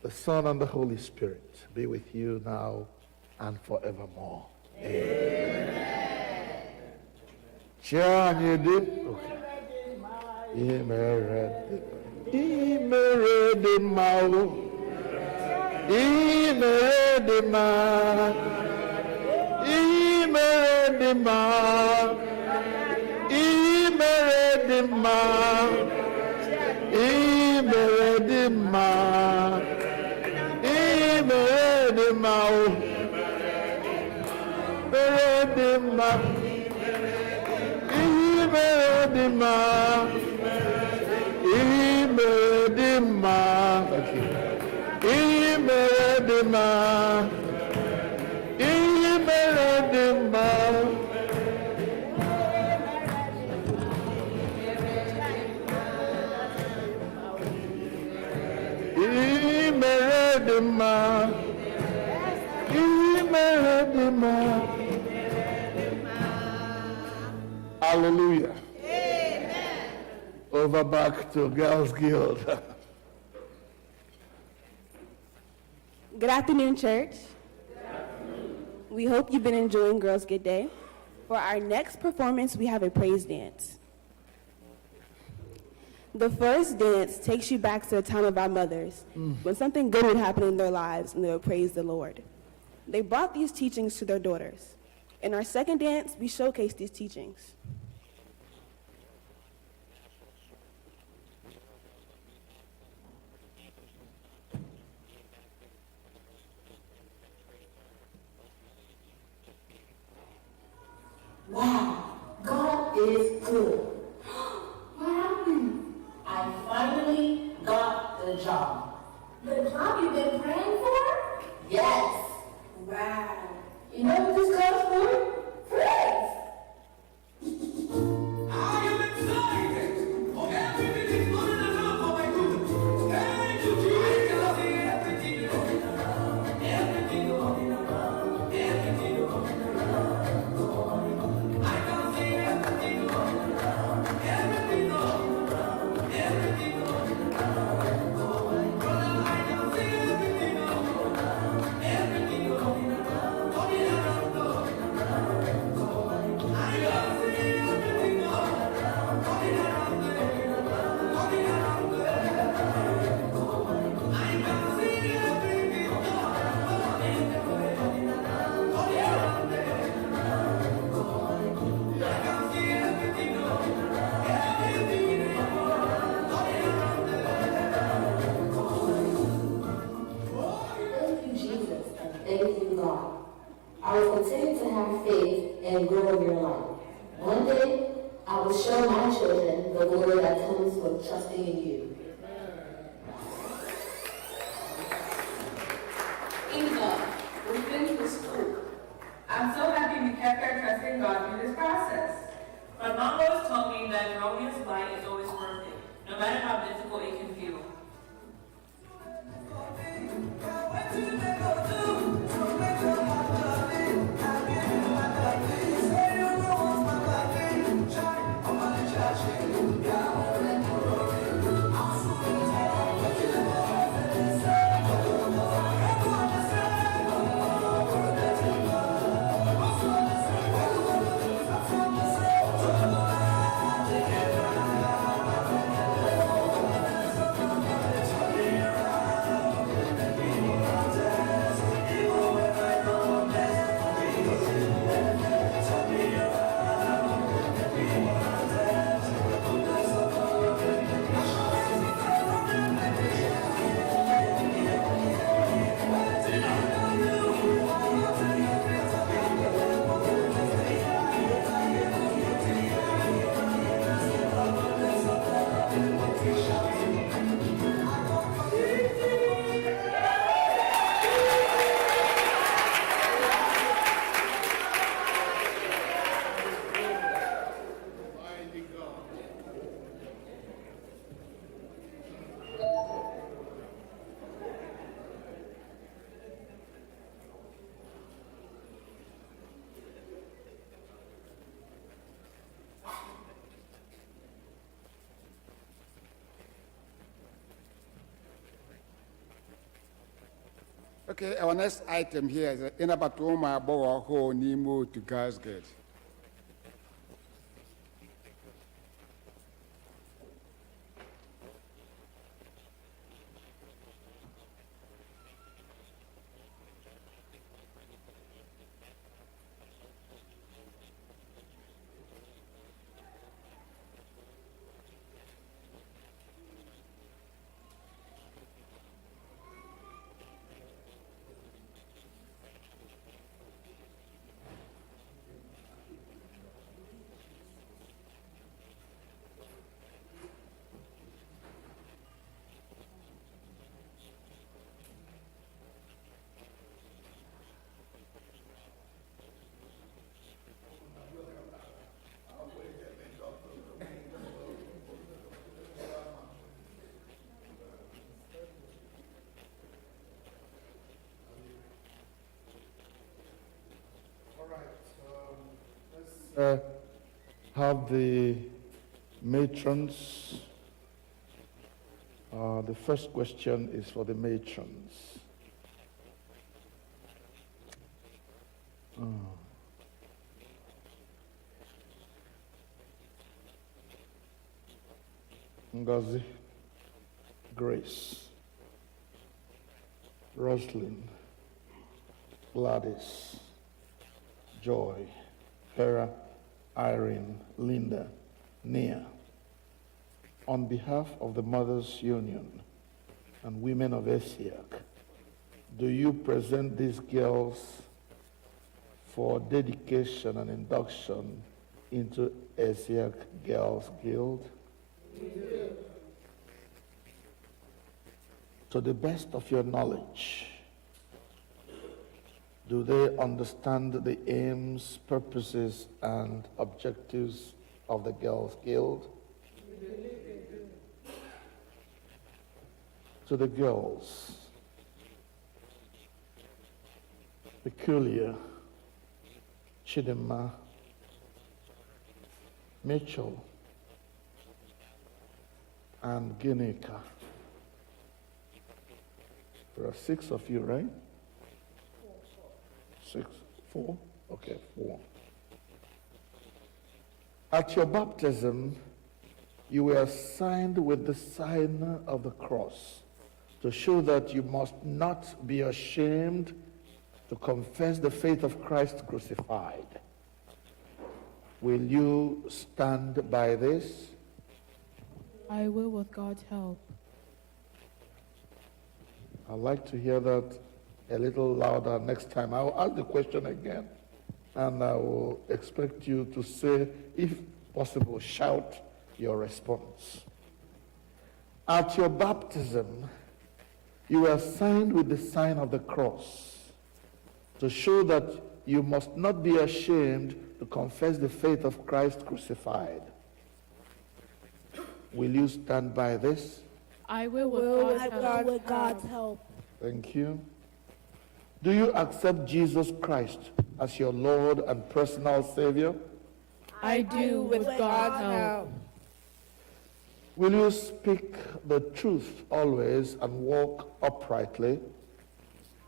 the Son, and the Holy Spirit be with you now and forevermore. Amen. Hallelujah. Amen. Over back to Girls Guild. Good afternoon, church. We hope you've been enjoying Girls Good Day. For our next performance, we have a praise dance. The first dance takes you back to the time of our mothers, when something good would happen in their lives and they would praise the Lord. They brought these teachings to their daughters. In our second dance, we showcase these teachings. Wow, God is good. What happened? I finally got the job. The job you've been praying for? Yes. Wow. You know what this calls for? Praise. I am excited for everything is good in the Lord for my good. Thank you, Jesus. Everything going around, everything going around, everything going around. I can see everything going around, everything going around, everything going around. Brother, I can see everything going around, everything going around. I will continue to have faith and grow in your life. One day, I will show my children the glory that comes from trusting in you. Eva, we finished with school. I'm so happy we kept our trusting God through this process. My mom always told me that growing in light is always worth it, no matter how difficult it can feel. Okay, our next item here is Inabatuoma Agbogho Nimo to Girls Gate. have the matrons. The first question is for the matrons. Ngozi, Grace, Roslyn, Gladys, Joy, Hera, Irene, Linda, Nia. On behalf of the Mothers Union and Women of Esiak, do you present these girls for dedication and induction into Esiak Girls Guild? We do. To the best of your knowledge, do they understand the aims, purposes, and objectives of the Girls Guild? We do. To the girls, Peculiar, Chidinma, Mitchell, and Ginika. There are 6 of you, right? 6, 4? Okay, 4. At your baptism, you were signed with the sign of the cross to show that you must not be ashamed to confess the faith of Christ crucified. Will you stand by this? I will with God's help. I'd like to hear that a little louder next time. I will ask the question again, and I will expect you to say, if possible, shout your response. At your baptism, you were signed with the sign of the cross to show that you must not be ashamed to confess the faith of Christ crucified. Will you stand by this? I will with God's help. Thank you. Do you accept Jesus Christ as your Lord and personal Savior? I do with God's help. Will you speak the truth always and walk uprightly?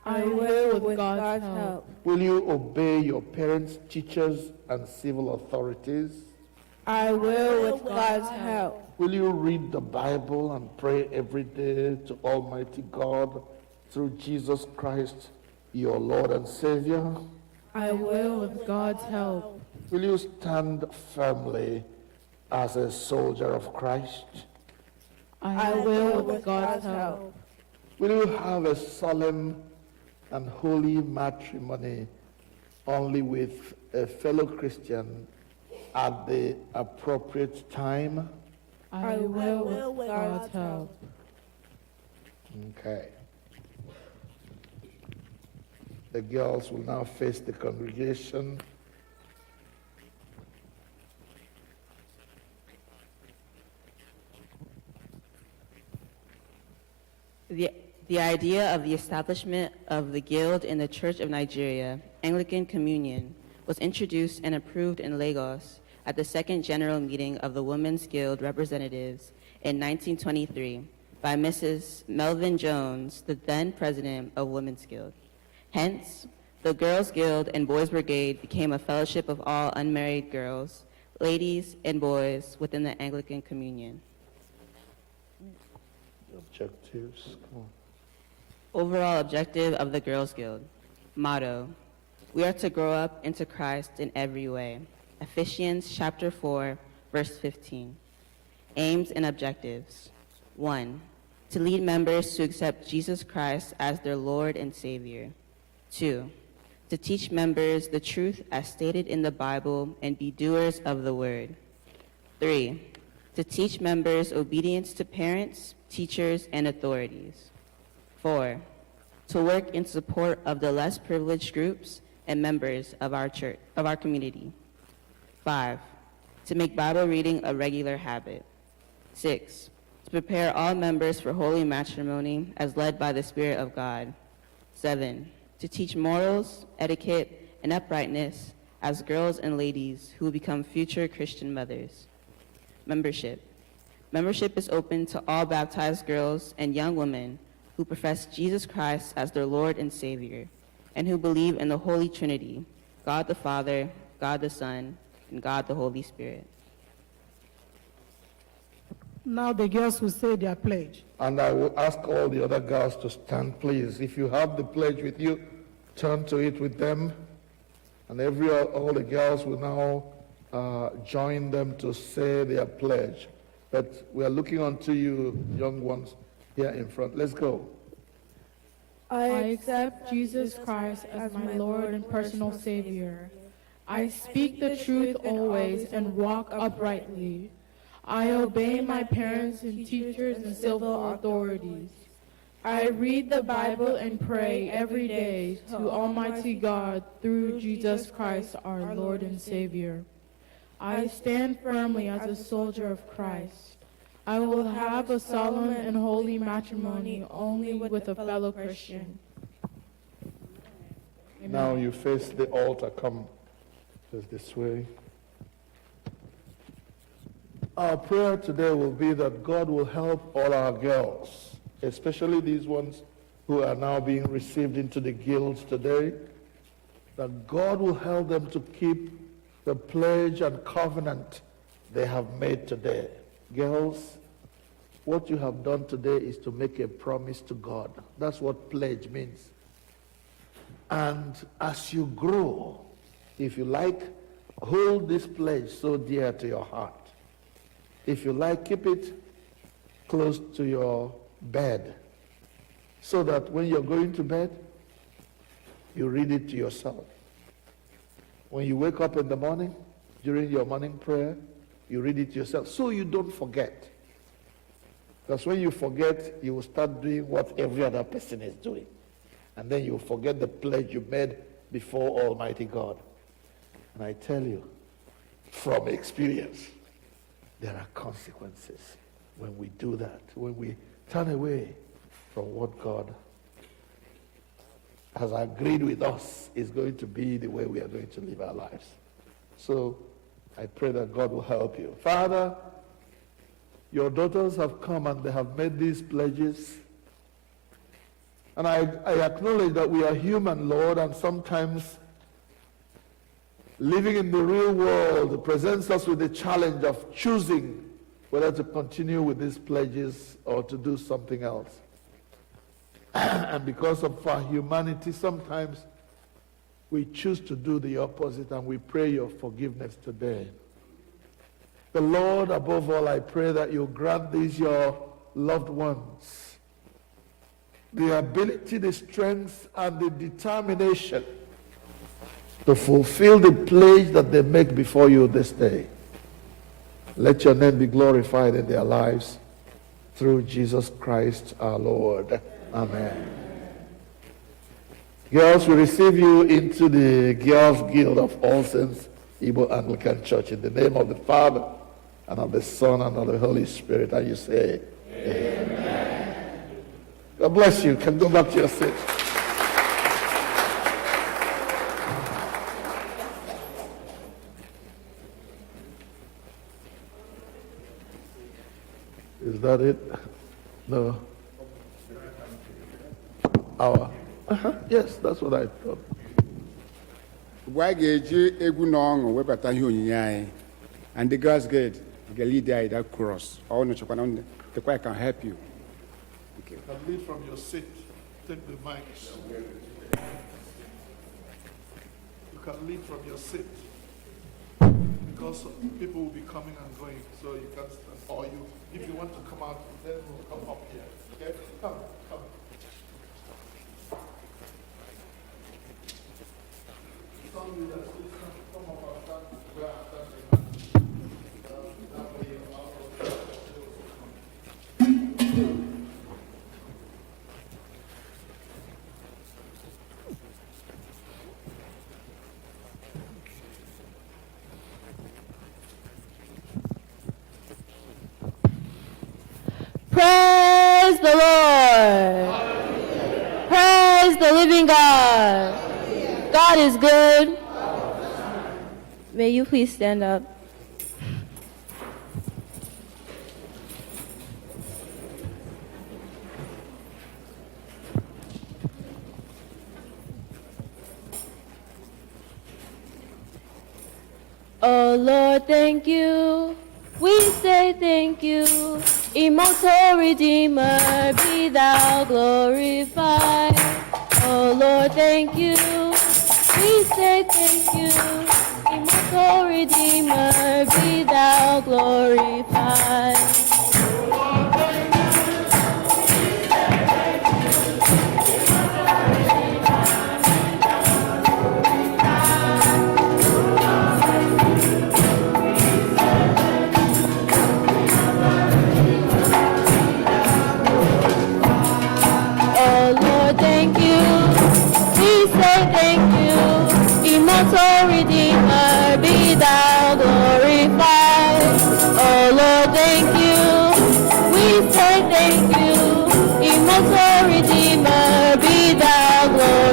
I will with God's help. Will you obey your parents, teachers, and civil authorities? I will with God's help. Will you read the Bible and pray every day to Almighty God through Jesus Christ, your Lord and Savior? I will with God's help. Will you stand firmly as a soldier of Christ? I will with God's help. Will you have a solemn and holy matrimony only with a fellow Christian at the appropriate time? I will with God's help. Okay. The girls will now face the congregation. The idea of the establishment of the Guild in the Church of Nigeria, Anglican Communion, was introduced and approved in Lagos at the second general meeting of the Women's Guild representatives in 1923 by Mrs. Melvin Jones, the then president of Women's Guild. Hence, the Girls Guild and Boys Brigade became a fellowship of all unmarried girls, ladies, and boys within the Anglican Communion. Objectives, come on. Overall objective of the Girls Guild. Motto: we are to grow up into Christ in every way. Ephesians chapter 4, verse 15. Aims and objectives. 1. To lead members to accept Jesus Christ as their Lord and Savior. 2. To teach members the truth as stated in the Bible and be doers of the word. 3. To teach members obedience to parents, teachers, and authorities. 4. To work in support of the less privileged groups and members of our church, of our community. 5. To make Bible reading a regular habit. 6. To prepare all members for holy matrimony as led by the Spirit of God. 7. To teach morals, etiquette, and uprightness as girls and ladies who will become future Christian mothers. Membership. Membership is open to all baptized girls and young women who profess Jesus Christ as their Lord and Savior, and who believe in the Holy Trinity, God the Father, God the Son, and God the Holy Spirit. Now the girls will say their pledge. And I will ask all the other girls to stand, please. If you have the pledge with you, turn to it with them. And all the girls will now join them to say their pledge. But we are looking unto you, young ones, here in front. Let's go. I accept Jesus Christ as my Lord and personal Savior. I speak the truth always and walk uprightly. I obey my parents and teachers and civil authorities. I read the Bible and pray every day to Almighty God through Jesus Christ, our Lord and Savior. I stand firmly as a soldier of Christ. I will have a solemn and holy matrimony only with a fellow Christian. Amen. Now you face the altar. Come just this way. Our prayer today will be that God will help all our girls, especially these ones who are now being received into the guilds today, that God will help them to keep the pledge and covenant they have made today. Girls, what you have done today is to make a promise to God. That's what pledge means. And as you grow, if you like, hold this pledge so dear to your heart. If you like, keep it close to your bed so that when you're going to bed, you read it to yourself. When you wake up in the morning, during your morning prayer, you read it to yourself so you don't forget. Because when you forget, you will start doing what every other person is doing. And then you will forget the pledge you made before Almighty God. And I tell you, from experience, there are consequences when we do that, when we turn away from what God has agreed with us is going to be the way we are going to live our lives. So I pray that God will help you. Father, your daughters have come and they have made these pledges. And I acknowledge that we are human, Lord, and sometimes living in the real world presents us with the challenge of choosing whether to continue with these pledges or to do something else. And because of our humanity, sometimes we choose to do the opposite, and we pray your forgiveness today. The Lord, above all, I pray that you grant these your loved ones the ability, the strength, and the determination to fulfill the pledge that they make before you this day. Let your name be glorified in their lives through Jesus Christ our Lord. Amen. Girls, we receive you into the Girls Guild of All Saints Igbo Anglican Church in the name of the Father and of the Son and of the Holy Spirit. And you say, Amen. God bless you. You can go back to your seat. Is that it? No. Our. Yes, that's what I thought. Why get egwu nong webata hi onyinye anyị, and the girls get the leader that cross. All no chokwana the choir can help you. You can lead from your seat. Take the mics. You can lead from your seat because people will be coming and going, so you can stand. Or you, if you want to come out, then we'll come up here. Okay, come. Praise the Lord. Praise the living God. God is good. May you please stand up? Oh Lord, thank you. We say thank you. Immortal Redeemer, be thou glorified. Oh Lord, thank you. We say thank you. Immortal Redeemer, be thou glorified. Immortal Redeemer, be thou glorified. Oh Lord, thank you. We say thank you. Immortal Redeemer, be thou glorified.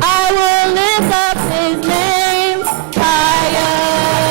I will lift up his name higher.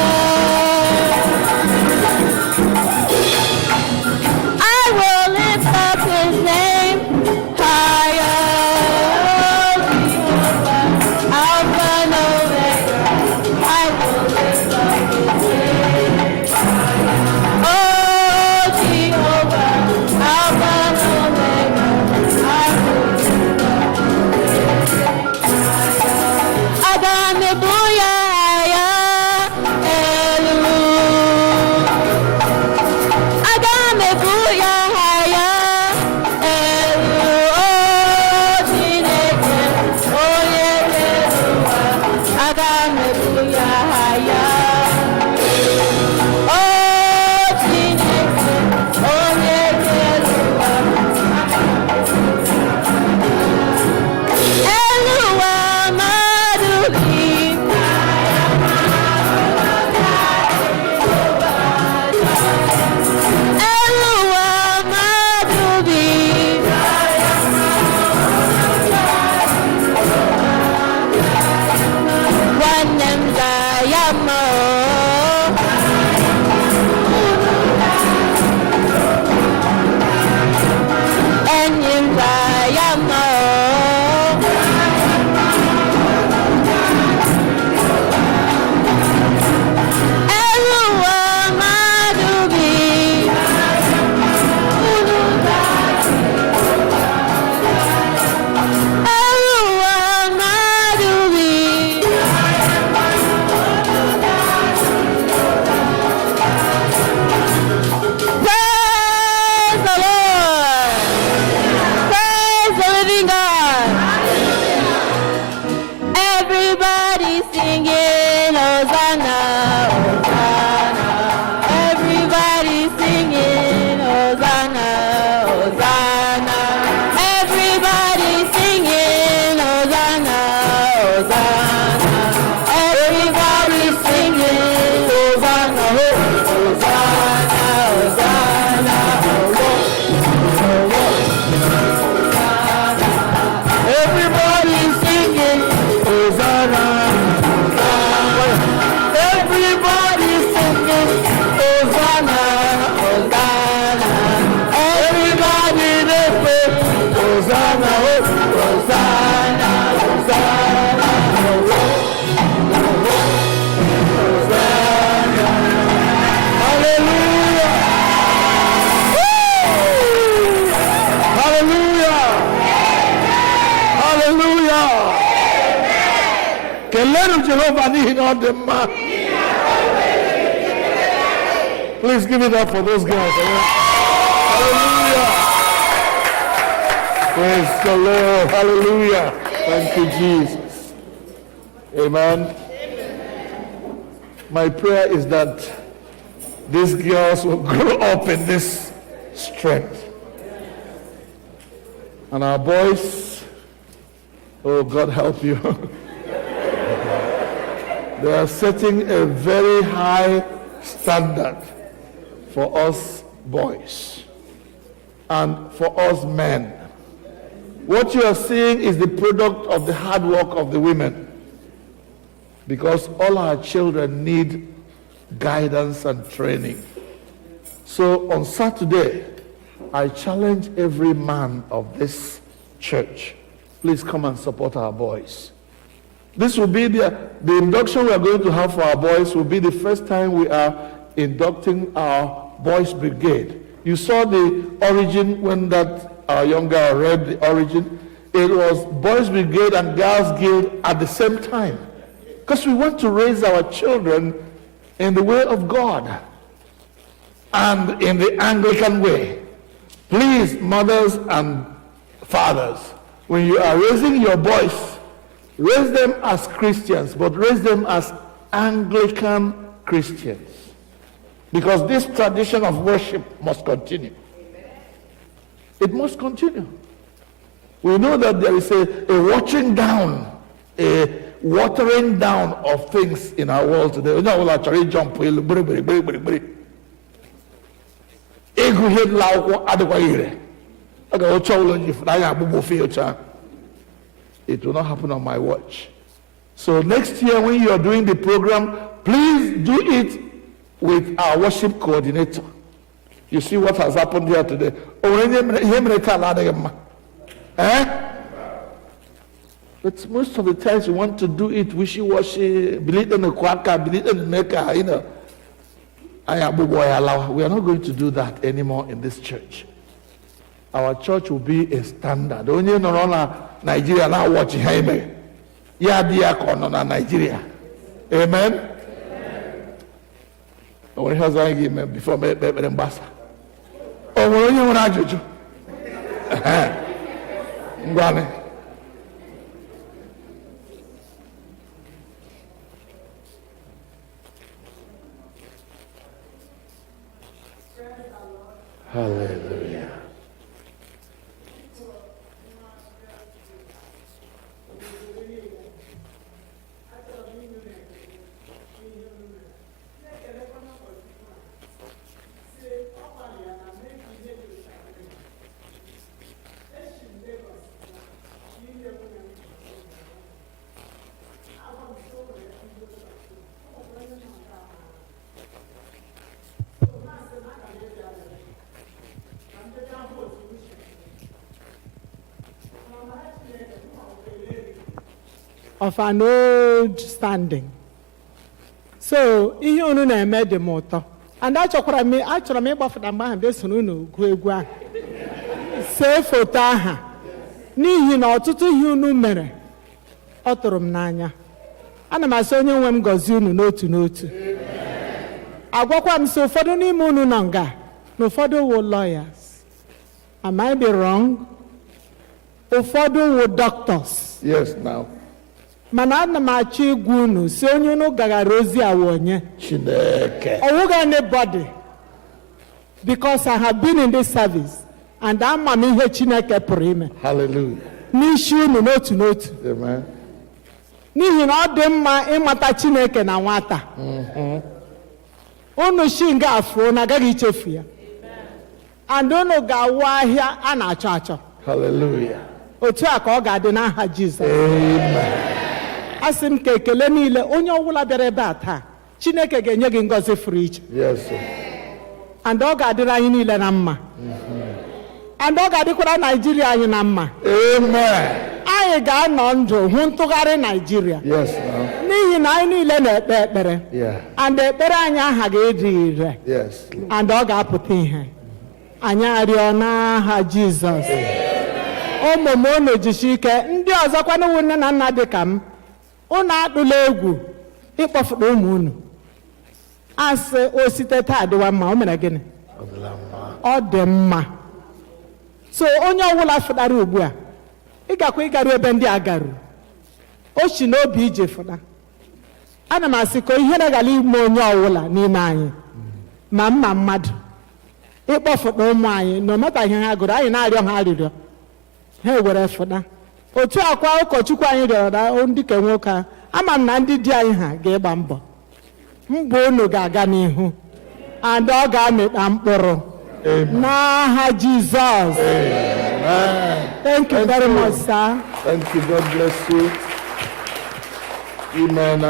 Kelenu Jehovah n'ihi na ọ dị mma. Please give it up for those guys. Hallelujah. Praise the Lord. Hallelujah. Thank you, Jesus. Amen. My prayer is that these girls will grow up in this strength. And our boys, oh, God help you. They are setting a very high standard for us boys and for us men. What you are seeing is the product of the hard work of the women, because all our children need guidance and training. So on Saturday, I challenge every man of this church, please come and support our boys. This will be the induction we are going to have for our boys will be the first time we are inducting our boys brigade. You saw the origin when that young girl read the origin. It was boys brigade and girls guild at the same time, because we want to raise our children in the way of God and in the Anglican way. Please, mothers and fathers, when you are raising your boys, raise them as Christians, but raise them as Anglican Christians. Because this tradition of worship must continue. It must continue. We know that there is a watering down, a watering down of things in our world today. We know actually jump. It will not happen on my watch. So next year when you are doing the program, please do it with our worship coordinator. You see what has happened here today. But most of the times we want to do it wishy-washy, believe in the quaka, believe in the maker, you know. We are not going to do that anymore in this church. Our church will be a standard. Only no Nigeria now watching him. Yeah, diakon on Nigeria. Amen. When has I given before me ambassador? Oh, when you want to do? Ngwane. Hallelujah. Of an old standing. So, ihe unu na-eme dị m ụtọ. And achọrọ m ịgbafụta mgbe ahụ bịa soro unu gụọ egwu ahụ. See foto aha. N'ihi na ọtụtụ ihe unu mere, ọ tụrụ m n'anya. Ana m asị onye nwe m gọzie unu n'otu n'otu. Agwakwa m sị ụfọdụ n'ime unu nọ nga, na ụfọdụ wụ lawyers. Am I be wrong? Ụfọdụ wụ doctors. Yes, now. Mana ana m achọ igwu unu si onye unu gagara ozi awa onye. Chineke. Ọwụghị anybody. Because I have been in this service and ama m ihe Chineke pụrụ ime. Hallelujah. N'isi unu n'otu n'otu. Amen. N'ihi na ọ dị mma ịmata Chineke na nwata. Unu shi nga afọ na agaghị ichefu ya. And unu ga-awụ ahịa a na-achọ achọ. Hallelujah. Otu a ka ọ ga-adị n'aha Jizọs. Amen. Asị m ka ekele niile onye ọbụla bịara ebe a taa Chineke ga-enye gị ngọzi furu iche. Yes, sir. And ọ ga-adịrị anyị niile na mma. And ọ ga-adịkwara Nigeria anyị na mma. Amen. Anyị ga-anọ ndụ hụ ntụgharị Nigeria. Yes, n'ihi na anyị niile na-ekpe ekpere. Yeah. And ekpere anyị aha ga-edi ire. Yes. And ọ ga-apụta ihe. Anyị arịọ n'aha Jizọs. Ụmụ m unu jisie ike, ndị ọzọkwa n'ụmụ nne na nna dị ka m, unu atụla egwu ịkpọfụta ụmụ unu asị o site taa adịwa mma o mere gịnị ọ dị mma so onye ọbụla fụtara ugbu a ị gakwa ịgaru ebe ndị a garu o si n'obi ije fụta ana m asị ka ihere gara ime onye ọbụla n'ime anyị ma mma mmadụ ịkpọfụta ụmụ anyị na ometa ihe ha gụrụ anyị na-arịọ ha arịrịọ ha ewere fụta otu akwa ụkọchukwu anyị rịọrọ ndị ka nwoke a ama m na ndị di anyị ha ga-ịgba mbọ unu ga-aga n'ihu and ọ ga-amịta mkpụrụ n'aha Jizọs. Thank you very much, sir. Thank you. God bless you. Amen.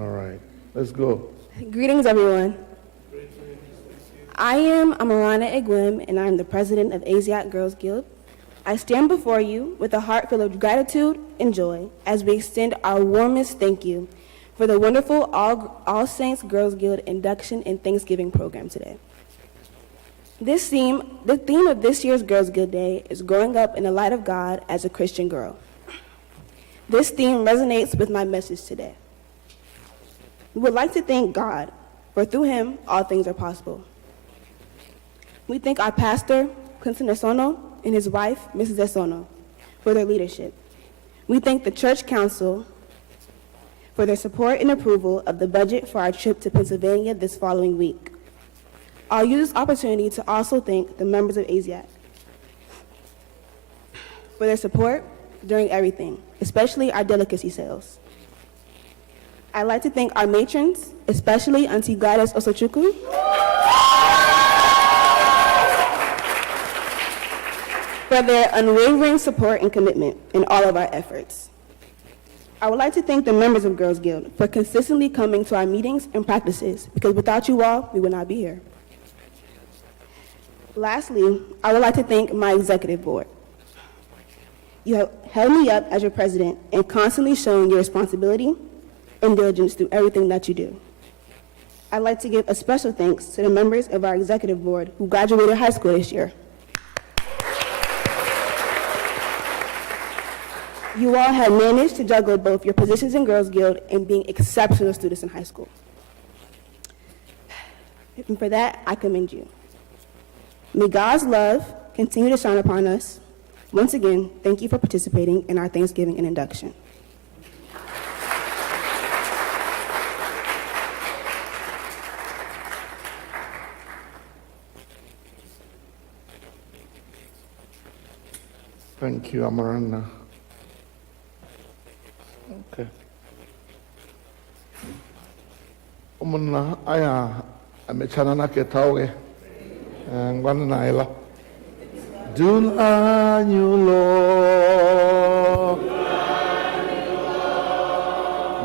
All right, let's go. Greetings, everyone. I am Amara, and I am the president of Asiatic Girls Guild. I stand before you with a heart full of gratitude and joy as we extend our warmest thank you for the wonderful All Saints Girls Guild induction and Thanksgiving program today. The theme of this year's Girls Guild Day is growing up in the light of God as a Christian girl. This theme resonates with my message today. We would like to thank God, for through him, all things are possible. We thank our pastor, Quinton Esono, and his wife, Mrs. Esono, for their leadership. We thank the church council for their support and approval of the budget for our trip to Pennsylvania this following week. I'll use this opportunity to also thank the members of ASIAC for their support during everything, especially our delicacy sales. I'd like to thank our matrons, especially Auntie Gladys Osochukwu, for their unwavering support and commitment in all of our efforts. I would like to thank the members of Girls Guild for consistently coming to our meetings and practices, because without you all, we would not be here. Lastly, I would like to thank my executive board. You have held me up as your president and constantly shown your responsibility and diligence through everything that you do. I'd like to give a special thanks to the members of our executive board who graduated high school this year. You all have managed to juggle both your positions in Girls Guild and being exceptional students in high school. And for that, I commend you. May God's love continue to shine upon us. Once again, thank you for participating in our Thanksgiving and induction. Thank you, Amarana. Okay. Umuna aya amechana na ketawe ngwana na ila. Dula nyulo.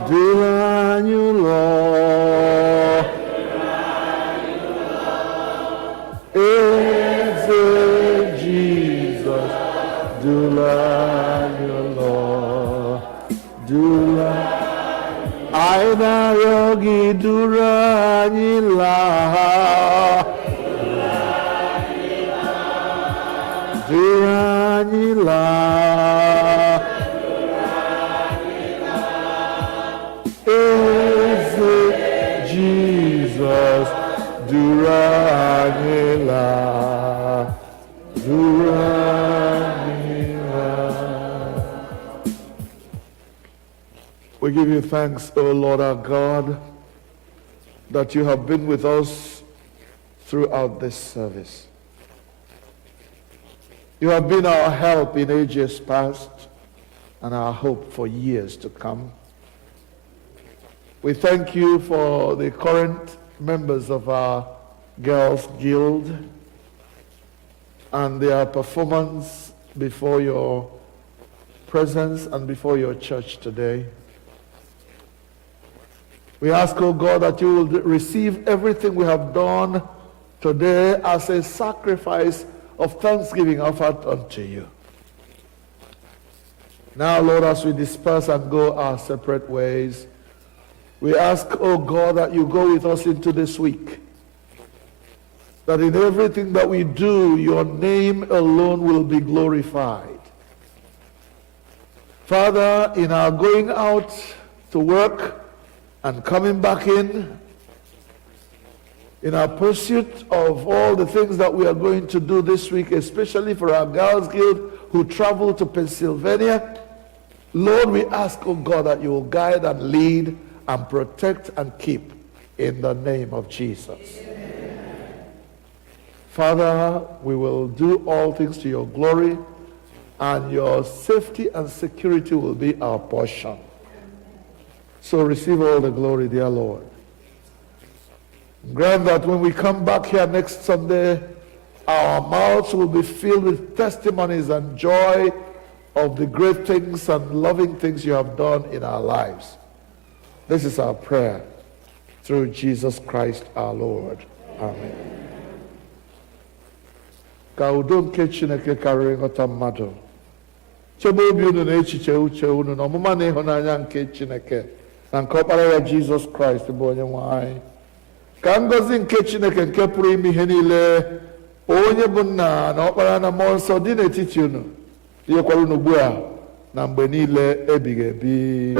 Dula nyulo. Eze Jesus. Dula nyulo. Dula. Aina yogi dura nyila. Duranila, is it Jesus? Duranila, Duranila. We give you thanks, O Lord our God, that you have been with us throughout this service. You have been our help in ages past and our hope for years to come. We thank you for the current members of our Girls Guild and their performance before your presence and before your church today. We ask, oh God, that you will receive everything we have done today as a sacrifice of thanksgiving offered unto you. Now, Lord, as we disperse and go our separate ways, we ask, oh God, that you go with us into this week. That in everything that we do, your name alone will be glorified. Father, in our going out to work and coming back in our pursuit of all the things that we are going to do this week, especially for our Girls Guild who travel to Pennsylvania, Lord, we ask, oh God, that you will guide and lead and protect and keep in the name of Jesus. Amen. Father, we will do all things to your glory, and your safety and security will be our portion. So receive all the glory, dear Lord. Grant that when we come back here next Sunday, our mouths will be filled with testimonies and joy of the great things and loving things you have done in our lives. This is our prayer through Jesus Christ our Lord. Amen. Ka udo nke Chineke karịrị nghọta mmadụ, chebe obi unu na echiche uche unu na ọmụma na ịhụnanya nke Chineke na nke ọkpara ya Jizọs Kraịst bụ Onye-nwe-ayi. Ka ngọzi nke Chineke nke pụrụ ime ihe niile, onye bụ Nna na Ọkpara na Mmụọ Nsọ dị n'etiti unu, dịnyekwara unu ugbu a na mgbe niile ebighị ebi.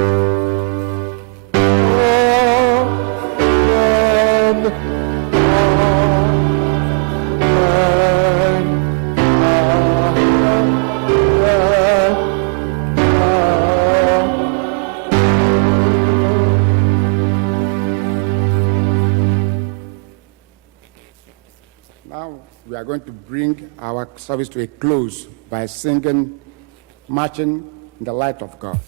Now we are going to bring our service to a close by singing Marching in the Light of God.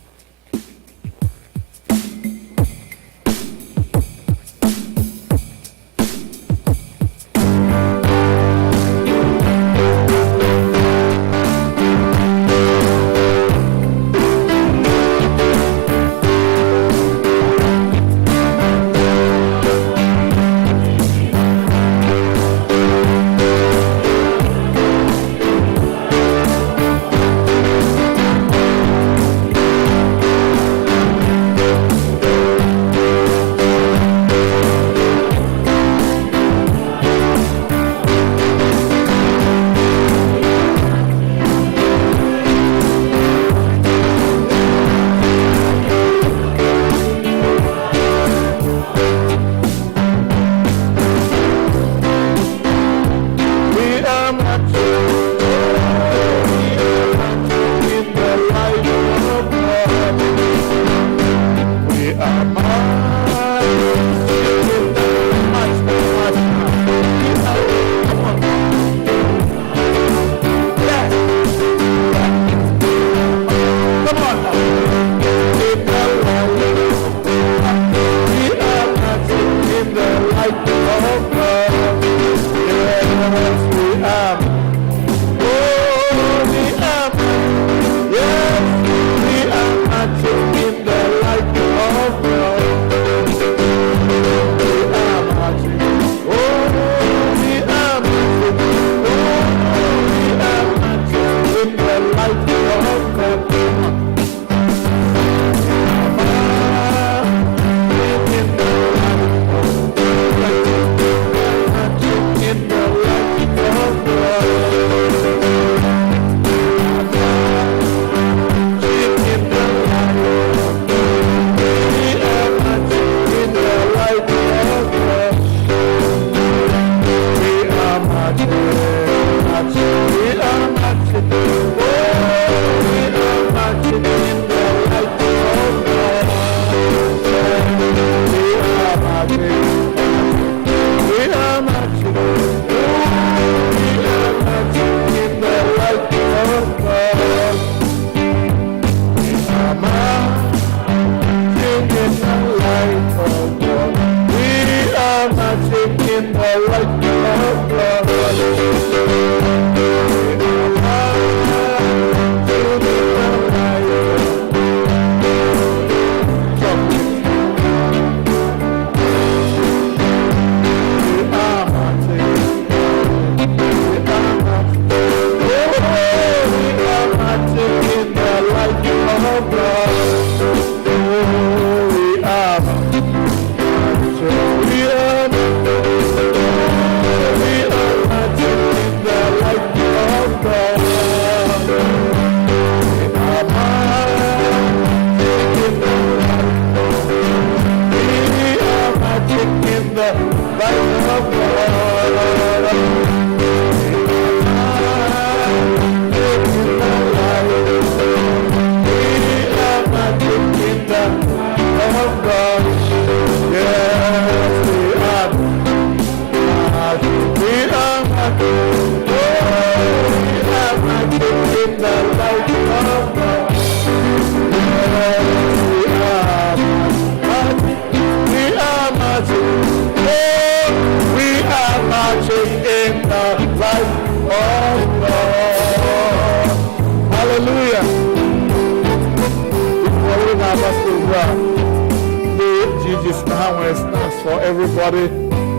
Jesus now stands for everybody.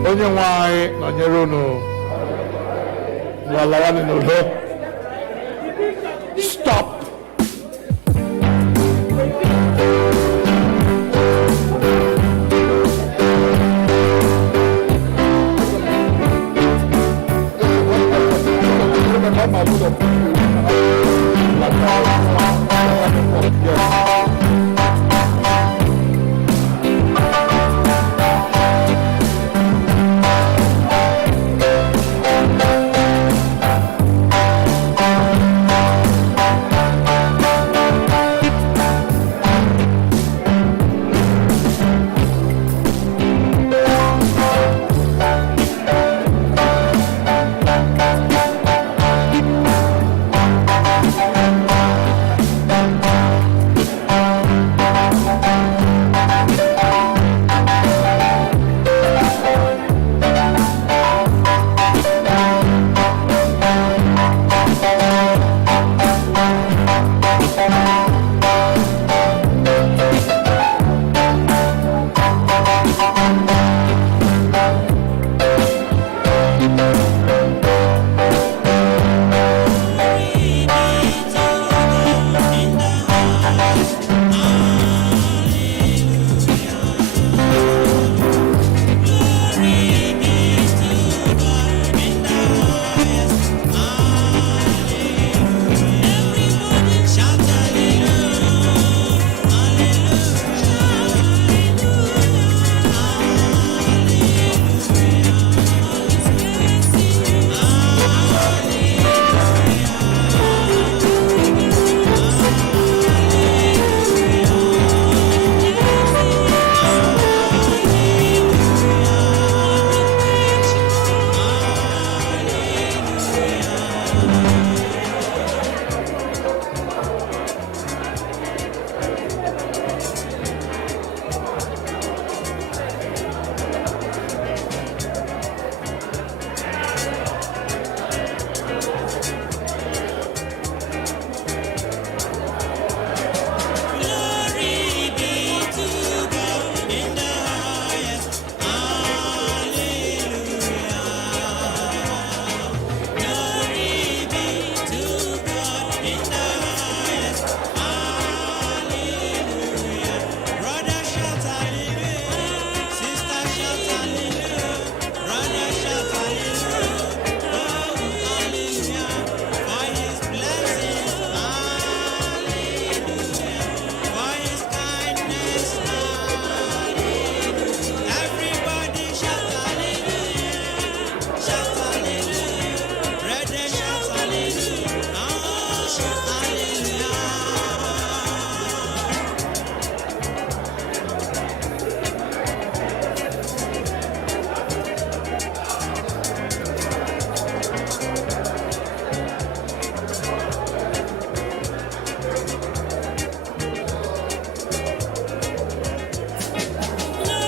Onye-nwe-ayi nọnyere unu. Stop.